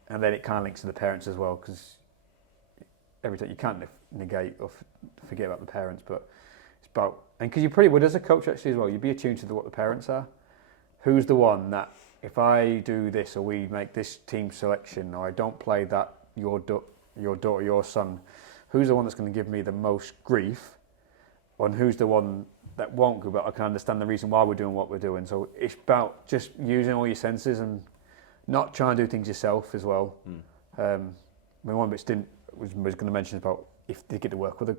and then it kind of links to the parents as well, because every time you can't negate or forget about the parents, but it's about, and because you pretty would as a coach actually as well, you'd be attuned to what the parents are. Who's the one that if I do this or we make this team selection or I don't play that your daughter, your son, who's the one that's going to give me the most grief, and who's the one that won't go, but I can understand the reason why we're doing what we're doing. So it's about just using all your senses and not trying to do things yourself as well. I mean, one bit was going to mention about if they get to work with a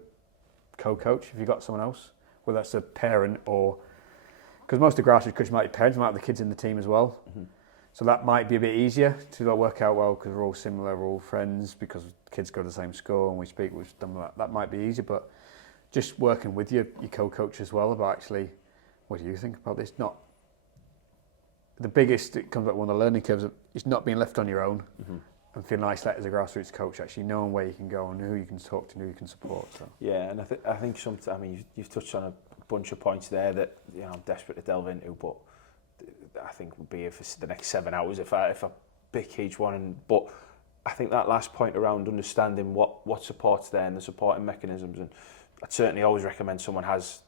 co-coach, if you've got someone else, whether that's a parent or, because most of the grassroots coaches might be parents, might have the kids in the team as well. So that might be a bit easier to work out well, because we're all similar, we're all friends, because kids go to the same school and we speak with them. That might be easier, but just working with your co-coach as well about actually, what do you think about this? Not the biggest, it comes back one of the learning curves, is not being left on your own and feeling isolated as a grassroots coach, actually knowing where you can go and who you can talk to and who you can support. So. Yeah, and I think sometimes, I mean, you've touched on a bunch of points there that I'm desperate to delve into, but I think would be for the next 7 hours if I pick each one. But I think that last point around understanding what support's there and the supporting mechanisms, and I'd certainly always recommend someone has,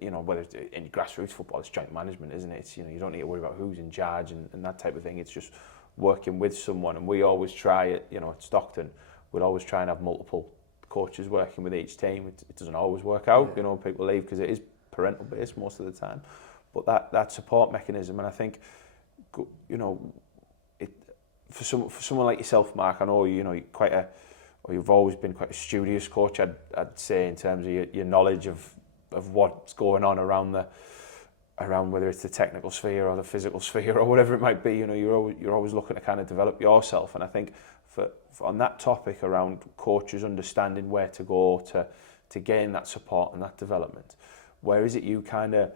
whether it's in grassroots football, it's joint management, isn't it? It's, you don't need to worry about who's in charge and that type of thing. It's just working with someone, and we always try it, at Stockton, we'll always try and have multiple coaches working with each team. It doesn't always work out, people leave because it is parental based most of the time, but that support mechanism, and I think, for someone like yourself, Mark, I know you've always been quite a studious coach, I'd say, in terms of your knowledge of what's going on around around whether it's the technical sphere or the physical sphere or whatever it might be. You know, you're always looking to kind of develop yourself. And I think for on that topic around coaches understanding where to go to gain that support and that development, where is it you kind of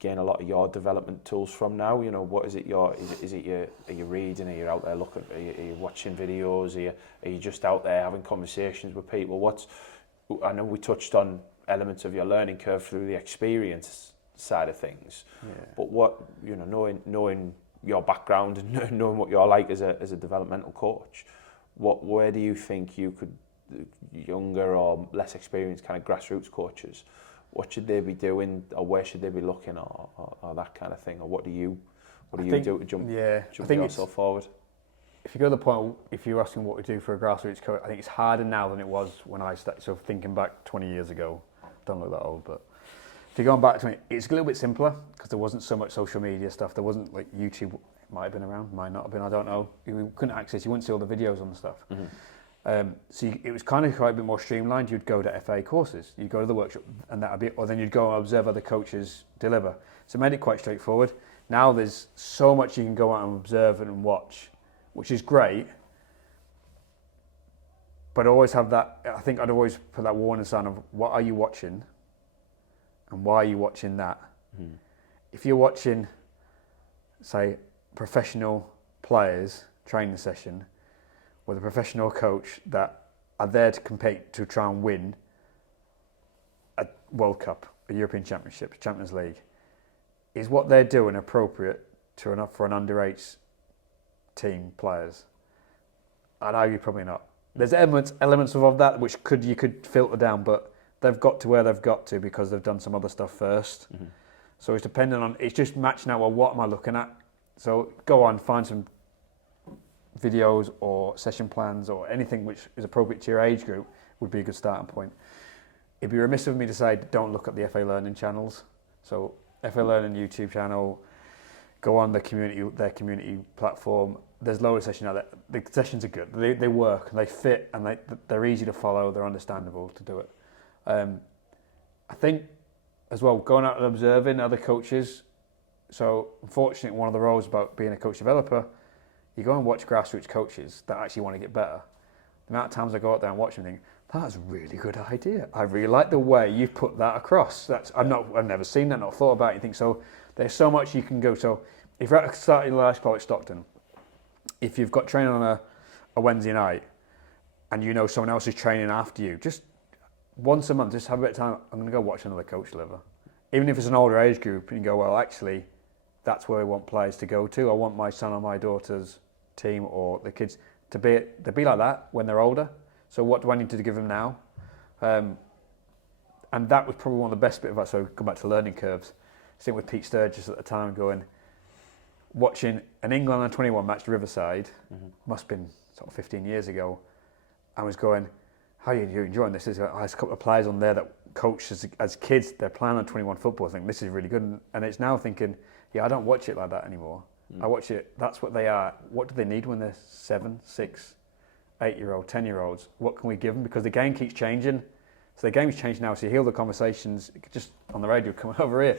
gain a lot of your development tools from now? You know, what is it is it are you reading, are you out there looking, are you watching videos, are you just out there having conversations with people? I know we touched on elements of your learning curve through the experience side of things, but what, you know, knowing your background and knowing what you're like as a developmental coach, where do you think you could, younger or less experienced kind of grassroots coaches, what should they be doing, or where should they be looking, or that kind of thing, or what do you do to jump yourself forward? If you go to the point, if you're asking what we do for a grassroots coach, I think it's harder now than it was when I started. So thinking back 20 years ago, don't look that old, but if you're going back to it, it's a little bit simpler because there wasn't so much social media stuff. There wasn't like YouTube. It might have been around, might not have been. I don't know. You couldn't access. You wouldn't see all the videos on the stuff. It was kind of quite a bit more streamlined. You'd go to FA courses, you'd go to the workshop, and that'd be, or then you'd go and observe other coaches deliver. So it made it quite straightforward. Now there's so much you can go out and observe and watch, which is great. But I always have that. I think I'd always put that warning sign of what are you watching, and why are you watching that? If you're watching, say, professional players training session with a professional coach that are there to compete to try and win a World Cup, a European Championship, Champions League, is what they're doing appropriate for an underage team players? I'd argue probably not. There's elements of that which you could filter down, but they've got to where they've got to because they've done some other stuff first. So it's dependent on, it's just matching out, well, what am I looking at? So go on, find some videos or session plans or anything which is appropriate to your age group would be a good starting point. It'd be remiss of me to say don't look at the FA Learning channels. So FA Learning YouTube channel, go on their community platform. There's loads of sessions now. The sessions are good. They work, they fit, and they're easy to follow. They're understandable to do it. I think as well, going out and observing other coaches. So unfortunately, one of the roles about being a coach developer, you go and watch grassroots coaches that actually want to get better. The amount of times I go out there and watch them and think, that's a really good idea. I really like the way you put that across. I've never seen that, not thought about it. You think so. There's so much you can go. So if you're at a starting large club at Stockton, if you've got training on a Wednesday night and you know someone else is training after you, just once a month, just have a bit of time. I'm going to go watch another coach deliver. Even if it's an older age group, and you go, well, actually, that's where I want players to go to. I want my son or my daughter's team or the kids to be like that when they're older. So what do I need to give them now? And that was probably one of the best bits of that. So go back to learning curves. Sitting with Pete Sturgis at the time, watching an England under 21 match at Riverside, must have been sort of 15 years ago. I was going, how are you enjoying this? There's a couple of players on there that coach as kids, they're playing on 21 football. I think this is really good. And it's now thinking, yeah, I don't watch it like that anymore. I watch it, that's what they are. What do they need when they're 7, 6, 8-year-old, 10-year-olds? What can we give them? Because the game keeps changing. So the game's changed now. So you hear the conversations just on the radio coming over here.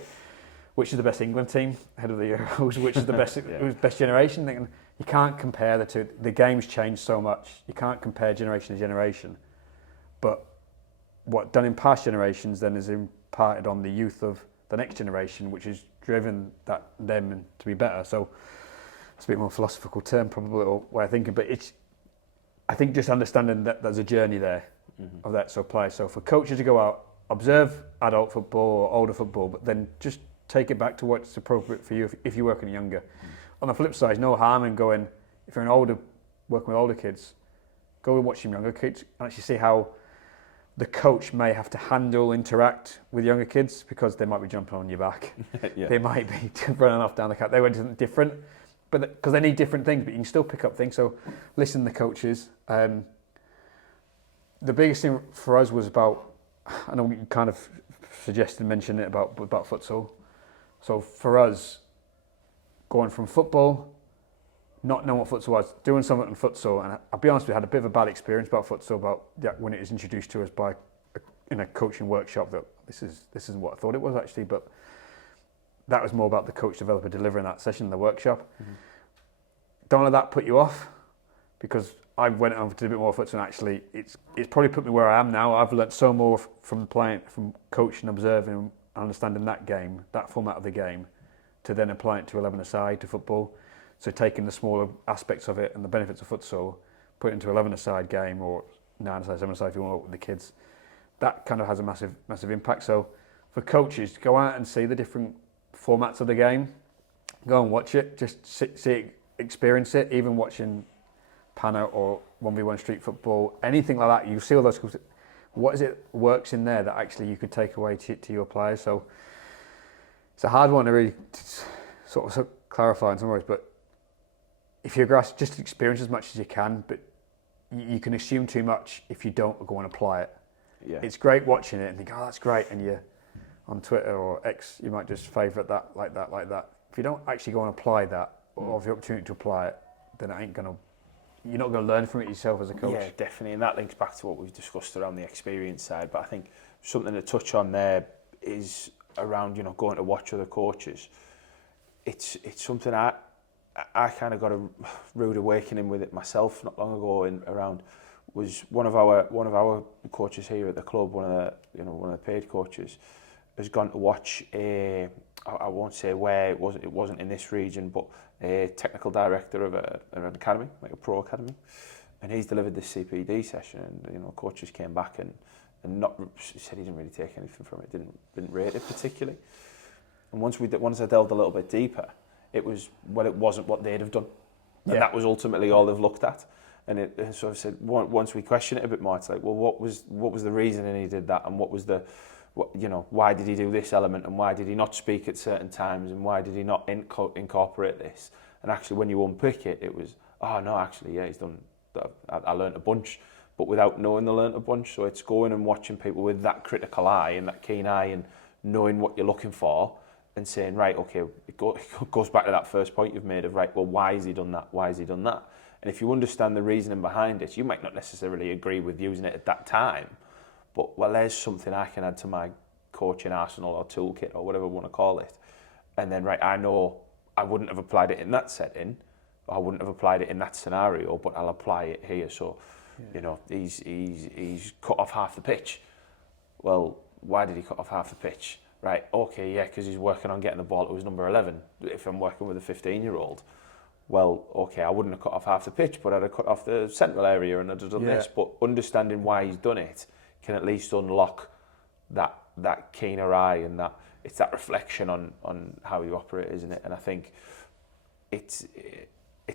Which is the best England team ahead of the Euros? Which is the best best generation? Thinking, you can't compare the two. The game's changed so much. You can't compare generation to generation. But what done in past generations then is imparted on the youth of the next generation, which has driven them to be better. So it's a bit more philosophical term, probably, or way of thinking. But I think just understanding that there's a journey there of that sort of play. So for coaches to go out, observe adult football or older football, but then just take it back to what's appropriate for you if you're working younger. On the flip side, no harm in going, if you're working with older kids, go and watch some younger kids and actually see how the coach may have to interact with younger kids because they might be jumping on your back. They might be running off down the cat. They went something different, but because they need different things, but you can still pick up things. So listen to the coaches. The biggest thing for us was about, I know you kind of mentioned it about futsal. So for us, going from football, not knowing what futsal was, doing something in futsal, and I'll be honest with you, I had a bit of a bad experience about futsal when it was introduced to us in a coaching workshop that this isn't what I thought it was actually, but that was more about the coach developer delivering that session in the workshop. Don't let that put you off, because I went on to do a bit more futsal, and actually it's probably put me where I am now. I've learnt so more from playing, from coaching, observing, and understanding that game, that format of the game, to then apply it to 11-a-side, to football. So taking the smaller aspects of it and the benefits of futsal, put it into 11-a-side game, or 9-a-side, 7-a-side if you want to work with the kids. That kind of has a massive impact. So for coaches, go out and see the different formats of the game. Go and watch it, just see it, experience it. Even watching Pano or 1v1 street football, anything like that, you see all those. What is it works in there that actually you could take away to your players? So it's a hard one to really sort of clarify in some ways, but if you're just experience as much as you can, but you can assume too much if you don't go and apply it. Yeah. It's great watching it and think, oh, that's great, and you on Twitter or X, you might just favourite that, like that, like that. If you don't actually go and apply that, or have the opportunity to apply it, then you're not going to learn from it yourself as a coach. Yeah, definitely, and that links back to what we've discussed around the experience side. But I think something to touch on there is around, you know, going to watch other coaches. It's something I kind of got a rude awakening with it myself not long ago. Around was one of our coaches here at the club, one of the paid coaches, has gone to watch I won't say where, it wasn't in this region, but a technical director of an academy, like a pro academy, and he's delivered this CPD session, and you know, coaches came back and not said he didn't really take anything from it, didn't rate it particularly. And once I delved a little bit deeper, it wasn't what they'd have done, and that was ultimately all they've looked at. And so I said, once we question it a bit more, it's like, well, what was the reason he did that, and why did he do this element, and why did he not speak at certain times, and why did he not incorporate this? And actually, when you unpick it, it was, oh no, actually, yeah, he's done. I learnt a bunch, but without knowing they learnt a bunch. So it's going and watching people with that critical eye and that keen eye, and knowing what you're looking for, and saying, right, okay, it goes back to that first point you've made of, right, well, why has he done that? Why has he done that? And if you understand the reasoning behind it, you might not necessarily agree with using it at that time, but, well, there's something I can add to my coaching arsenal or toolkit or whatever we want to call it. And then, right, I know I wouldn't have applied it in that setting, or I wouldn't have applied it in that scenario, but I'll apply it here. So, you know, he's cut off half the pitch. Well, why did he cut off half the pitch? Right, okay, yeah, because he's working on getting the ball to his number 11. If I'm working with a 15-year-old, well, okay, I wouldn't have cut off half the pitch, but I'd have cut off the central area and I'd have done this. But understanding why he's done it can at least unlock that keener eye, and that it's that reflection on how you operate, isn't it? And I think it's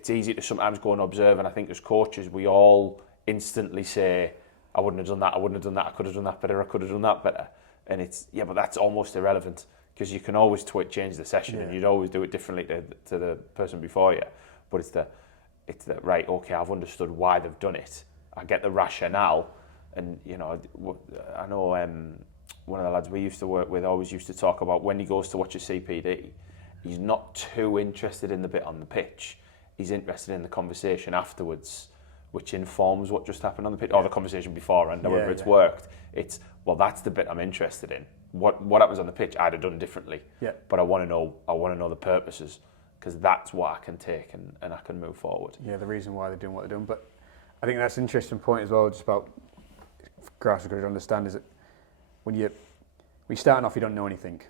easy to sometimes go and observe, and I think as coaches we all instantly say, I wouldn't have done that, I could have done that better, I could have done that better. And it's, yeah, but that's almost irrelevant, because you can always change the session, and you'd always do it differently to the person before you. But it's the right, okay, I've understood why they've done it, I get the rationale. And you know, I know one of the lads we used to work with always used to talk about when he goes to watch a CPD, he's not too interested in the bit on the pitch, he's interested in the conversation afterwards, which informs what just happened on the pitch, or the conversation before, and however it's worked. It's, well, that's the bit I'm interested in. What happens on the pitch, I'd have done differently. Yeah. But I want to know the purposes, because that's what I can take and I can move forward. Yeah, the reason why they're doing what they're doing. But I think that's an interesting point as well, just about Grassroots to understand, is that when you're starting off, you don't know anything.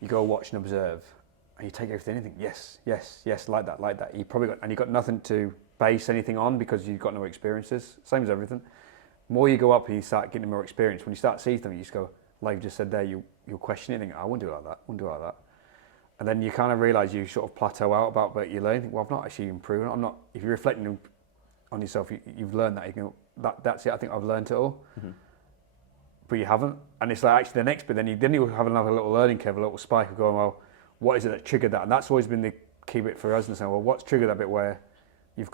You go watch and observe, and you take everything, anything, yes, like that. You've got nothing to base anything on, because you've got no experiences. Same as everything. The more you go up and you start getting more experience, when you start seeing them, you just go, like you just said there, you'll question it and think, I wouldn't do it like that. And then you kind of realise you sort of plateau out about, but you learn, well, I've not actually improved. If you're reflecting on yourself, you've learned that. You go, that's it, I think I've learned it all. Mm-hmm. But you haven't. And it's like actually the next bit, then you have another little learning curve, a little spike of going, well, what is it that triggered that? And that's always been the key bit for us, and saying, well, what's triggered that bit where you've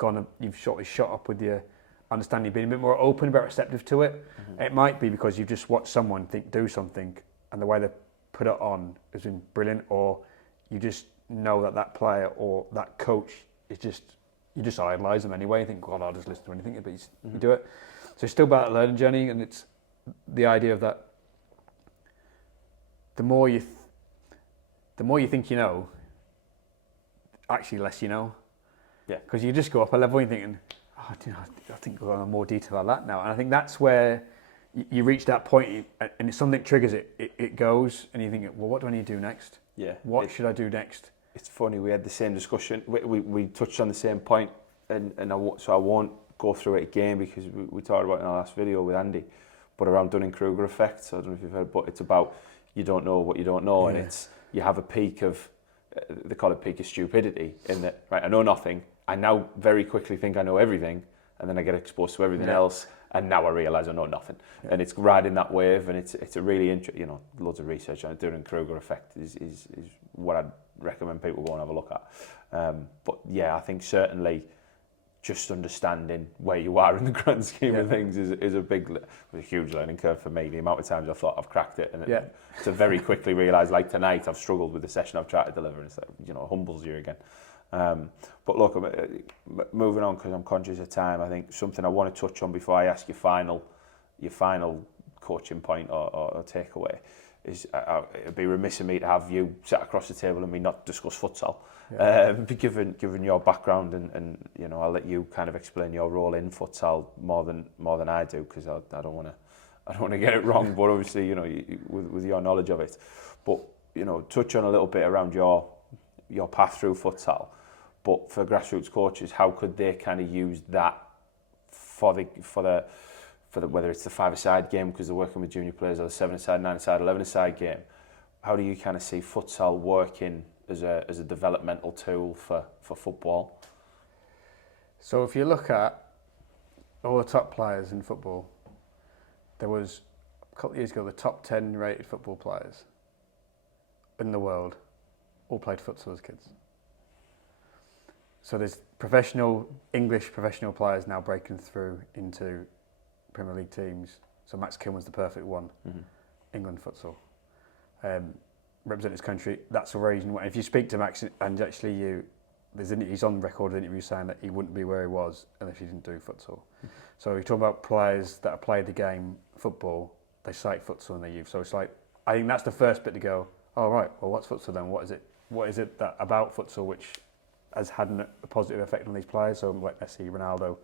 shot up with your understanding, being a bit more open, a bit receptive to it. Mm-hmm. It might be because you've just watched someone do something, and the way they put it on has been brilliant, or you just know that player or that coach is just, you just idolise them anyway. You think, God, I'll just listen to anything, but you do it. So it's still about a learning journey, and it's the idea of that. The more the more you think you know, actually less you know. Yeah. Because you just go up a level and you're thinking, oh, I think we'll go into more detail on that now. And I think that's where you reach that point, and if something triggers it, it goes, and you think, well, what do I need to do next? Yeah. What should I do next? It's funny, we had the same discussion. We touched on the same point, so I won't go through it again because we talked about it in our last video with Andy, but around Dunning-Kruger effect. So I don't know if you've heard, but it's about you don't know what you don't know, and it's you have a peak of, they call it peak of stupidity, in that, right, I know nothing, I now very quickly think I know everything, and then I get exposed to everything else, and now I realise I know nothing. Yeah. And it's riding that wave, and it's a really interesting, loads of research on it. Dunning-Kruger effect is what I'd recommend people go and have a look at. But yeah, I think certainly just understanding where you are in the grand scheme of things is a huge learning curve for me. The amount of times I thought I've cracked it, and to very quickly realise, like tonight, I've struggled with the session I've tried to deliver, and it's like, it humbles you again. But look, moving on, because I'm conscious of time, I think something I want to touch on before I ask your final coaching point or takeaway is, it'd be remiss of me to have you sat across the table and me not discuss futsal. Given your background, and I'll let you kind of explain your role in futsal more than I do, because I don't want to get it wrong. But obviously, with your knowledge of it, but touch on a little bit around your path through futsal. But for grassroots coaches, how could they kind of use that for the whether it's the 5-a-side game because they're working with junior players, or the 7-a-side, 9-a-side, 11-a-side game? How do you kind of see futsal working as a developmental tool for football? So if you look at all the top players in football, there was a couple of years ago the top 10 rated football players in the world all played futsal as kids. So there's English professional players now breaking through into Premier League teams. So Max Kilman's the perfect one. England futsal. Represent his country. That's a reason why, if you speak to Max, and actually he's on record in interviews saying that he wouldn't be where he was unless he didn't do futsal. So you talk about players that have played the game football, they cite futsal in their youth. So it's like, I think that's the first bit to go, oh right, well what's futsal then? What is it that about futsal which has had a positive effect on these players? So like Messi, Ronaldo,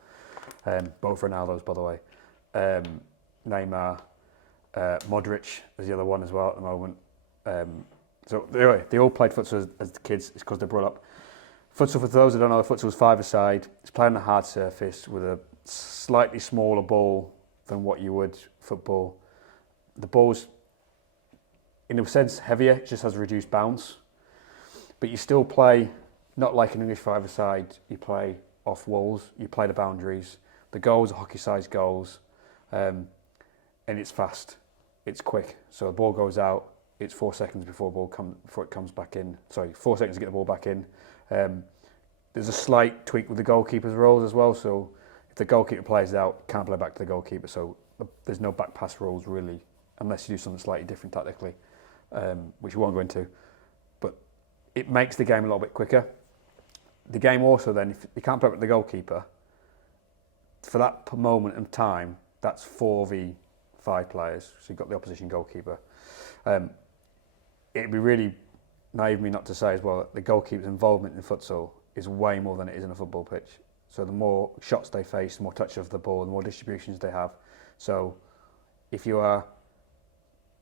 both Ronaldos by the way, Neymar, Modric is the other one as well at the moment. So anyway, they all played futsal as the kids. It's because they're brought up. Futsal, for those who don't know, futsal is 5-a-side. It's played on a hard surface with a slightly smaller ball than what you would football. The ball's, in a sense, heavier. It just has a reduced bounce. But you still play, not like an English 5-a-side, you play off walls, you play the boundaries. The goals are hockey-sized goals, and it's fast, it's quick. So the ball goes out, it's 4 seconds before it comes back in. Sorry, 4 seconds to get the ball back in. There's a slight tweak with the goalkeeper's roles as well. So if the goalkeeper plays out, can't play back to the goalkeeper. So there's no back pass rules really, unless you do something slightly different tactically, which we won't go into. But it makes the game a little bit quicker. The game also then, if you can't play back to the goalkeeper, for that moment in time, that's 4v5 players. So you've got the opposition goalkeeper. It'd be really naive of me not to say as well that the goalkeeper's involvement in futsal is way more than it is in a football pitch. So the more shots they face, the more touch of the ball, the more distributions they have. So if you are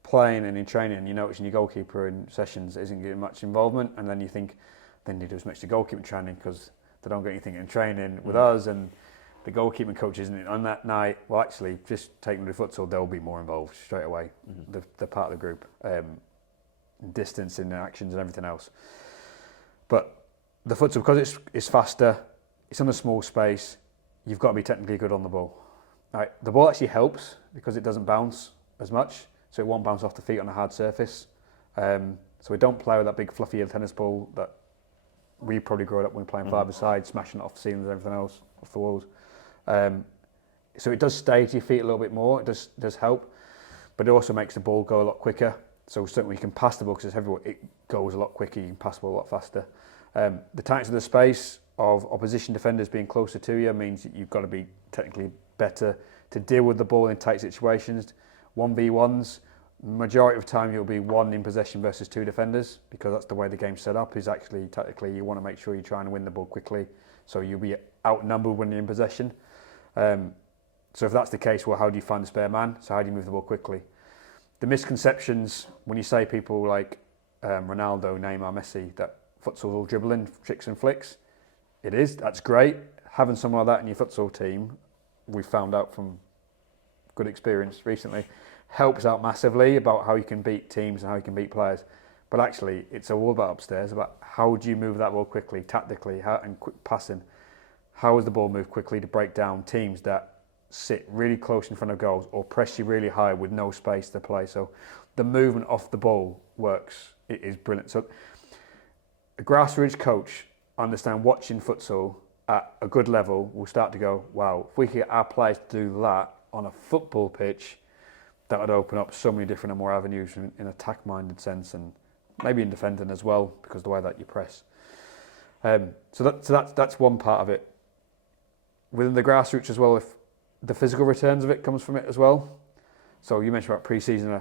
playing and in training and you're noticing your goalkeeper in sessions isn't getting much involvement, and then you think they need to do as much to goalkeeper training because they don't get anything in training with us, and the goalkeeping coach isn't on that night. Well, actually, just take them to futsal, they'll be more involved straight away. They're part of the group, distance in actions and everything else. But the futsal, because it's faster, it's on a small space, you've got to be technically good on the ball. Right, the ball actually helps because it doesn't bounce as much, so it won't bounce off the feet on a hard surface. So we don't play with that big fluffy tennis ball that we probably grew up when playing 5-a-side, smashing it off the ceilings and everything else, off the walls. So it does stay to your feet a little bit more, it does help, but it also makes the ball go a lot quicker. So certainly you can pass the ball because it's heavy, it goes a lot quicker, you can pass the ball a lot faster. The tightness of the space of opposition defenders being closer to you means that you've got to be technically better to deal with the ball in tight situations. 1v1s, Majority of the time you'll be 1 in possession versus 2 defenders, because that's the way the game's set up. Is actually tactically you want to make sure you're trying to win the ball quickly, so you'll be outnumbered when you're in possession. So if that's the case, well, how do you find the spare man? So how do you move the ball quickly? The misconceptions when you say people like Ronaldo, Neymar, Messi, that futsal's all dribbling, tricks and flicks. It is, that's great. Having someone like that in your futsal team, we found out from good experience recently, helps out massively about how you can beat teams and how you can beat players. But actually, it's all about upstairs, about how do you move that ball quickly, tactically, and quick passing. How is the ball moved quickly to break down teams that sit really close in front of goals or press you really high with no space to play. So the movement off the ball works. It is brilliant. So a grassroots coach understand watching futsal at a good level will start to go, wow, if we could get our players to do that on a football pitch, that would open up so many different and more avenues in attack-minded sense, and maybe in defending as well, because the way that you press. So that's one part of it. Within the grassroots as well, if the physical returns of it comes from it as well. So you mentioned about pre-season.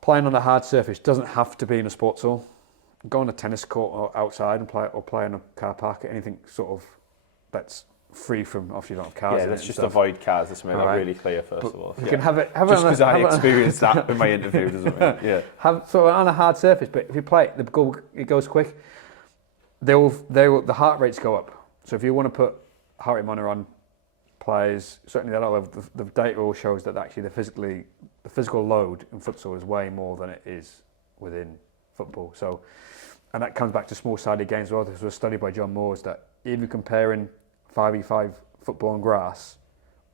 Playing on a hard surface doesn't have to be in a sports hall. Go on a tennis court or outside and play in a car park, anything sort of that's free from, obviously you don't have cars. Yeah, let's just avoid cars. Let's make that really clear first of all. You can have it just because I experienced that in my interview, doesn't mean. Yeah. So on a hard surface, but if you play it, it goes quick. The heart rates go up. So if you want to put heart rate monitor on players, certainly the data all shows that actually the physical load in futsal is way more than it is within football. So, and that comes back to small-sided games as well. There was a study by John Moores that even comparing 5v5 football on grass,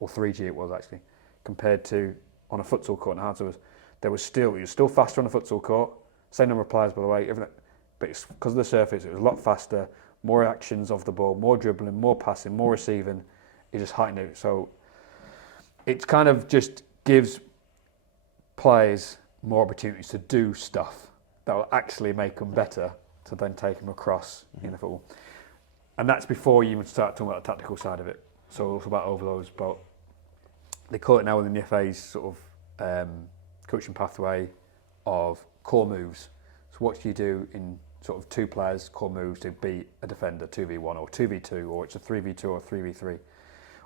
or 3G it was actually, compared to on a futsal court and hard surface, you're still faster on a futsal court, same number of players by the way, everything, but it's because of the surface, it was a lot faster, more actions off the ball, more dribbling, more passing, more receiving. It just heightened it. So it kind of just gives players more opportunities to do stuff that will actually make them better to then take them across in the football. And that's before you even start talking about the tactical side of it. So it's about overloads, but they call it now within the FA's sort of coaching pathway of core moves. So what do you do in sort of 2 players, core moves to beat a defender, 2v1 or 2v2, or it's a 3v2 or 3v3.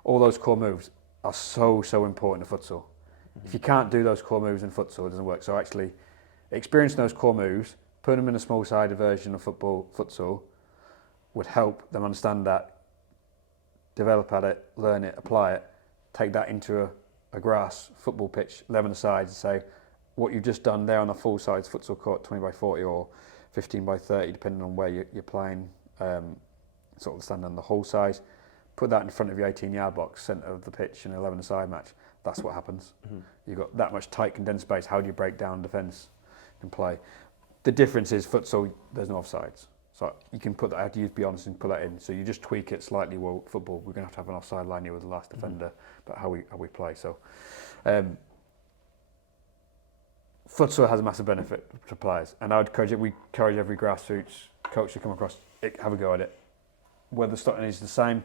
All those core moves are so important in futsal. If you can't do those core moves in futsal, it doesn't work. So actually, experiencing those core moves, putting them in a small-sided version of futsal, would help them understand that, develop at it, learn it, apply it, take that into a grass football pitch, 11 sides, and say, what you've just done there on a full-size futsal court, 20x40 or 15x30, depending on where you're playing, sort of stand on the whole size, put that in front of your 18-yard box, centre of the pitch in an 11-a-side match. That's what happens. You've got that much tight, condensed space. How do you break down defence and play? The difference is futsal, there's no offsides. So you can put that, I have to be honest and put that in. So you just tweak it slightly. Well, football, we're going to have an offside line here with the last defender, but how we play. So futsal has a massive benefit to players. And I would encourage it. We encourage every grassroots coach to come across, have a go at it. Whether the starting is the same,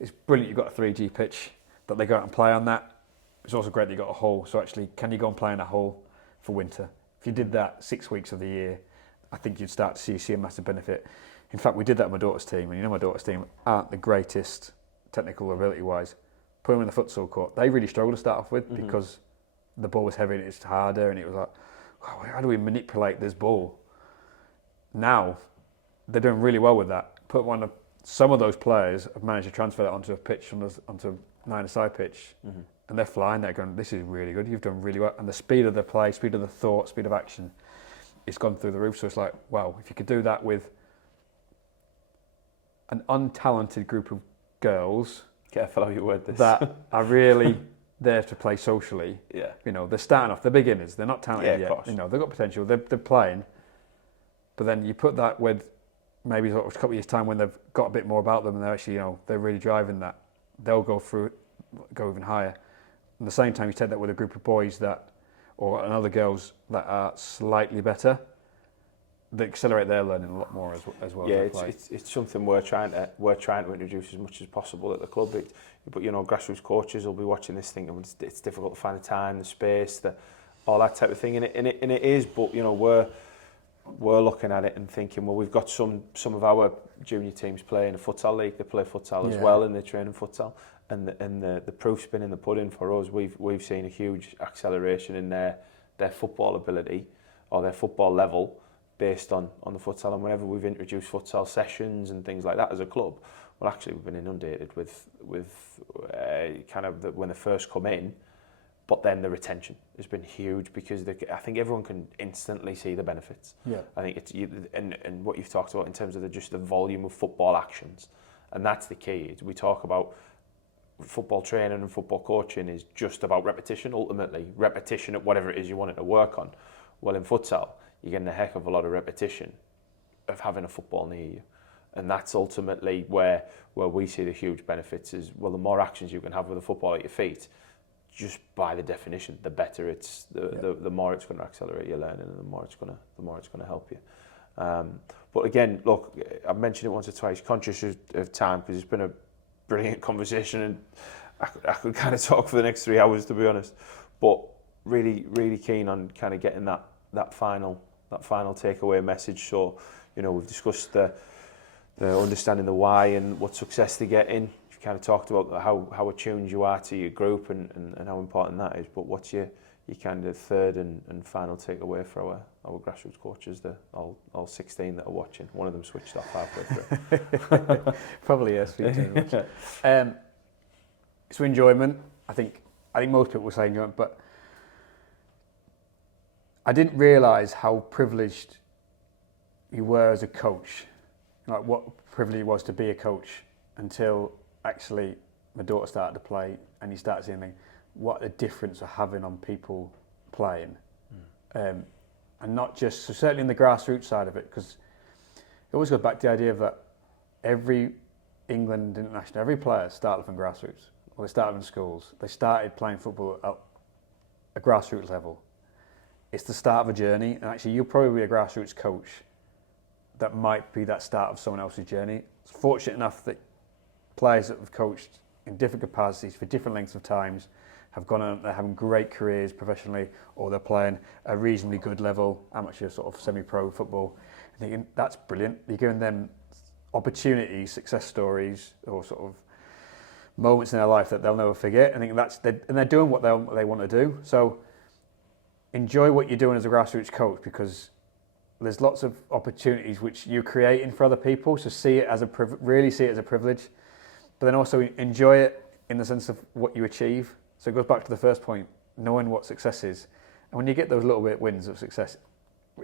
it's brilliant you've got a 3G pitch that they go out and play on that. It's also great that you've got a hole. So actually, can you go and play in a hole for winter? If you did that 6 weeks of the year, I think you'd start to see a massive benefit. In fact, we did that with my daughter's team, and my daughter's team aren't the greatest technical ability-wise. Put them in the futsal court, they really struggled to start off with because the ball was heavy and it's harder, and it was like, wow, how do we manipulate this ball? Now, they're doing really well with that. Some of those players have managed to transfer that onto a pitch, onto a 9-a-side pitch, and they're flying. They're going, this is really good. You've done really well. And the speed of the play, speed of the thought, speed of action, it's gone through the roof. So it's like, wow, if you could do that with an untalented group of girls, careful how you word this, that are really there to play socially. Yeah. They're starting off, they're beginners, they're not talented yet. Course. They've got potential, they're playing. But then you put that with maybe a couple of years' time when they've got a bit more about them and they're actually, they're really driving that, they'll go even higher. At the same time, you take that with a group of boys or other girls that are slightly better, they accelerate their learning a lot more as well. Yeah, it's something we're trying to introduce as much as possible at the club. But grassroots coaches will be watching this thinking it's difficult to find the time, the space, all that type of thing, and it is. But you know, we're looking at it and thinking, well, we've got some of our junior teams play in a futsal league. They play futsal as well, and they train in futsal. And the proof's been in the pudding for us. We've seen a huge acceleration in their football ability or their football level based on the futsal. And whenever we've introduced futsal sessions and things like that as a club, well, actually we've been inundated with kind of when they first come in. But then the retention has been huge because I think everyone can instantly see the benefits. Yeah. I think it's and what you've talked about in terms of just the volume of football actions, and that's the key. We talk about football training and football coaching is just about repetition. Ultimately, repetition at whatever it is you want it to work on. Well, in futsal, you're getting a heck of a lot of repetition of having a football near you, and that's ultimately where we see the huge benefits. Is well, the more actions you can have with a football at your feet. Just by the definition, the better it's the more it's going to accelerate your learning, and the more it's going to help you. But again, look, I've mentioned it once or twice. Conscious of time because it's been a brilliant conversation, and I could kind of talk for the next 3 hours to be honest. But really keen on kind of getting that final takeaway message. So you know, we've discussed the understanding the why and what success they get in. Kind of talked about how attuned you are to your group and how important that is, but what's your kind of third and final takeaway for our grassroots coaches, all 16 that are watching? One of them switched off halfway through. Probably yes. So enjoyment. I think most people will say enjoyment, but I didn't realise how privileged you were as a coach, like what privilege it was to be a coach until actually my daughter started to play, and you start seeing what a difference we're having on people playing. And not just, so certainly in the grassroots side of it, because it always goes back to the idea of that every England international, every player started from grassroots, or they started in schools. They started playing football at a grassroots level. It's the start of a journey, and actually you'll probably be a grassroots coach that might be that start of someone else's journey. It's fortunate enough that players that have coached in different capacities for different lengths of times have gone on, they're having great careers professionally, or they're playing a reasonably good level, amateur sort of semi-pro football. And thinking, that's brilliant. You're giving them opportunities, success stories, or sort of moments in their life that they'll never forget. I think and they're doing what they want to do. So enjoy what you're doing as a grassroots coach, because there's lots of opportunities which you're creating for other people. So see it as really see it as a privilege. But then also enjoy it in the sense of what you achieve. So it goes back to the first point, knowing what success is. And when you get those little bit wins of success,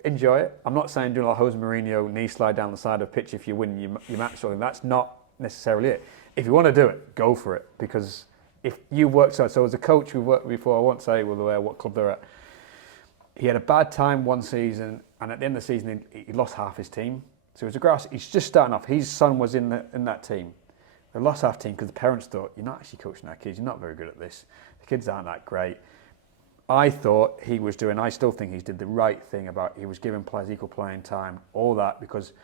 enjoy it. I'm not saying doing like Jose Mourinho, knee slide down the side of the pitch if you win your match or something. That's not necessarily it. If you want to do it, go for it. Because if you work so as a coach who worked before, I won't say what club they're at. He had a bad time one season, and at the end of the season, he lost half his team. So it was he's just starting off. His son was in that team. They lost half team because the parents thought, you're not actually coaching our kids, you're not very good at this. The kids aren't that great. I thought he was doing, I still think he did the right thing he was giving players equal playing time, all that, because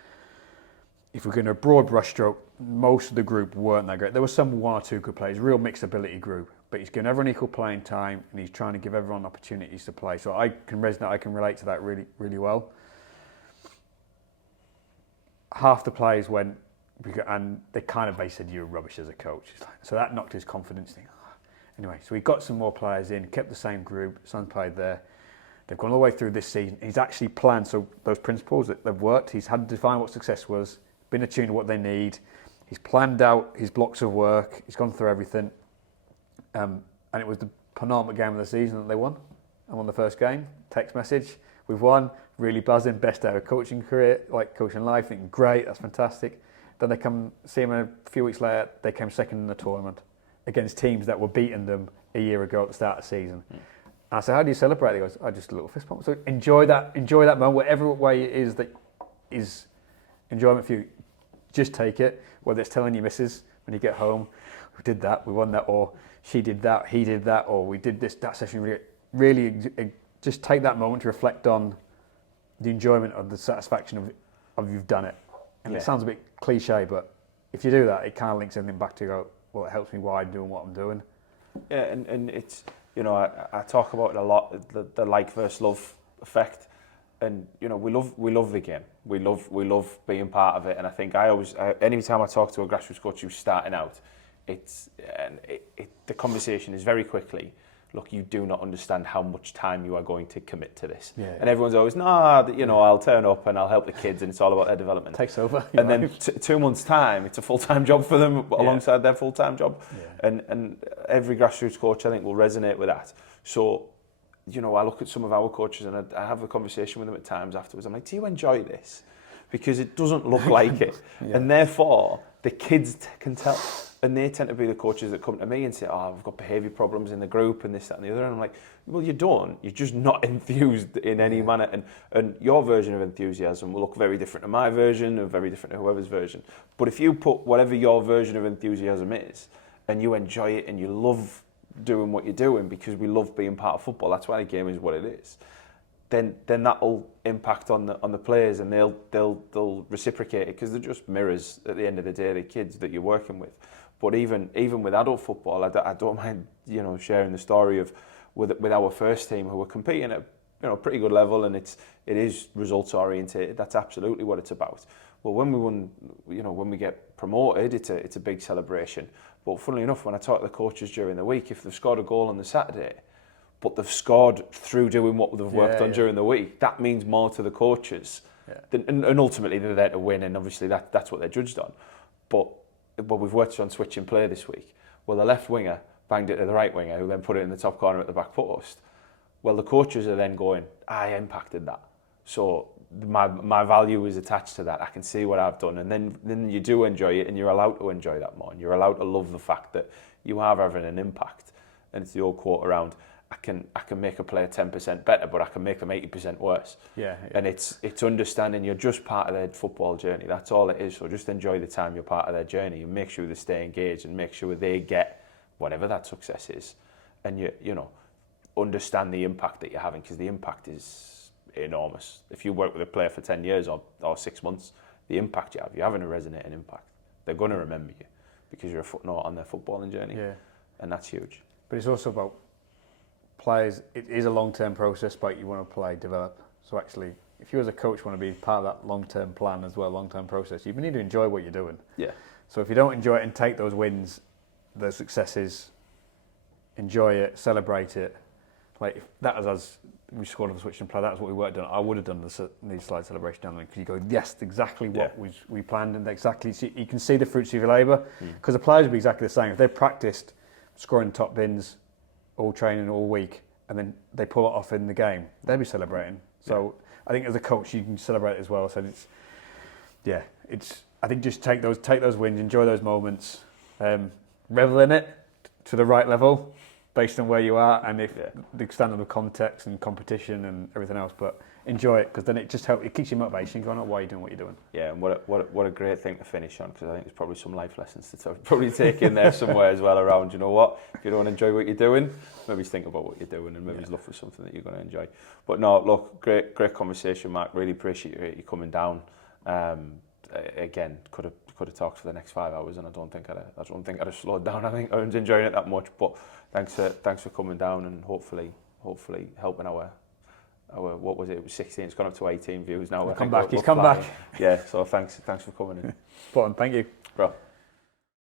if we're going to a broad brushstroke, most of the group weren't that great. There was some one or two good players, real mixed ability group, but he's giving everyone equal playing time and he's trying to give everyone opportunities to play. So I can relate to that really, really well. Half the players went, and they said you're rubbish as a coach. So that knocked his confidence. Anyway, so we got some more players in, kept the same group, son played there. They've gone all the way through this season. He's actually planned, so those principles that they've worked, he's had to define what success was, been attuned to what they need. He's planned out his blocks of work. He's gone through everything. And it was the penultimate game of the season that they won. I won the first game, text message, we've won, really buzzing, best ever coaching career, like coaching life, thinking great, that's fantastic. Then they come see him a few weeks later, they came second in the tournament against teams that were beating them a year ago at the start of the season. And I said, how do you celebrate? He goes, just a little fist pump. So enjoy that moment, whatever way it is that is enjoyment for you. Just take it, whether it's telling your missus when you get home, we did that, we won that, or she did that, he did that, or we did that session. Really just take that moment to reflect on the enjoyment of the satisfaction of you've done it. And it sounds a bit cliche, but if you do that, it kind of links everything back to go, well, it helps me why I'm doing what I'm doing. Yeah, and it's you know, I talk about it a lot, the like versus love effect. And you know, we love the game. We love being part of it. And I think any time I talk to a grassroots coach who's starting out, the conversation is very quickly, look, you do not understand how much time you are going to commit to this. Yeah. And everyone's always, nah, you know, I'll turn up and I'll help the kids, and it's all about their development. Takes over. And then 2 months' time, it's a full-time job for them alongside their full-time job. Yeah. And every grassroots coach, I think, will resonate with that. So, you know, I look at some of our coaches and I have a conversation with them at times afterwards. I'm like, do you enjoy this? Because it doesn't look like it. Yeah. And therefore, the kids can tell. And they tend to be the coaches that come to me and say, oh, I've got behaviour problems in the group and this, that and the other. And I'm like, well, you don't. You're just not enthused in any manner. And your version of enthusiasm will look very different to my version and very different to whoever's version. But if you put whatever your version of enthusiasm is and you enjoy it and you love doing what you're doing because we love being part of football, that's why the game is what it is, then that'll impact on the players, and they'll reciprocate it, because they're just mirrors at the end of the day, the kids that you're working with. But even with adult football, I don't mind, you know, sharing the story of with our first team, who were competing at, you know, a pretty good level, and it is results oriented. That's absolutely what it's about. Well, when we won, you know, when we get promoted, it's a big celebration. But funnily enough, when I talk to the coaches during the week, if they've scored a goal on the Saturday, but they've scored through doing what they've worked on during the week, that means more to the coaches. Yeah. And ultimately they're there to win, and obviously that's what they're judged on. But we've worked on switching play this week. Well, the left winger banged it to the right winger, who then put it in the top corner at the back post. Well, the coaches are then going, I impacted that. So my value is attached to that. I can see what I've done. And then you do enjoy it, and you're allowed to enjoy that more. And you're allowed to love the fact that you are having an impact. And it's the old quote around, I can make a player 10% better, but I can make them 80% worse. Yeah. And it's understanding you're just part of their football journey. That's all it is. So just enjoy the time you're part of their journey, and make sure they stay engaged, and make sure they get whatever that success is. And you know, understand the impact that you're having, because the impact is enormous. If you work with a player for 10 years or 6 months, the impact you're having a resonating impact. They're going to remember you because you're a footnote on their footballing journey. Yeah. And that's huge. But it's also about players. It is a long-term process, but you want to play, develop. So actually, if you as a coach want to be part of that long-term plan as well, long-term process, you need to enjoy what you're doing. Yeah. So if you don't enjoy it and take those wins, those successes, enjoy it, celebrate it. Like if that was us, we scored on the switch and play. That's what we worked on. I would have done the slide celebration down there, because you go, yes, exactly what we planned, and exactly you can see the fruits of your labour. Because the players would be exactly the same. If they practiced scoring top bins all training all week, and then they pull it off in the game, they'll be celebrating. So I think as a coach, you can celebrate it as well. So I think just take those wins, enjoy those moments, revel in it to the right level, based on where you are and if the standard of context and competition and everything else. But enjoy it, because then it just helps. It keeps you motivation going on why you're doing what you're doing. Yeah, and what a great thing to finish on, because I think there's probably some life lessons to probably take in there somewhere as well around, you know what, if you don't enjoy what you're doing, maybe think about what you're doing, and maybe look for something that you're going to enjoy. But no, look, great conversation, Mark. Really appreciate you coming down. Again, could have talked for the next 5 hours, and I don't think I'd have slowed down. I think I was enjoying it that much. But thanks for coming down, and hopefully helping our what was it? It was 16. It's gone up to 18 views now. He's come back. Yeah. So thanks for coming in. Spot on. Thank you, bro.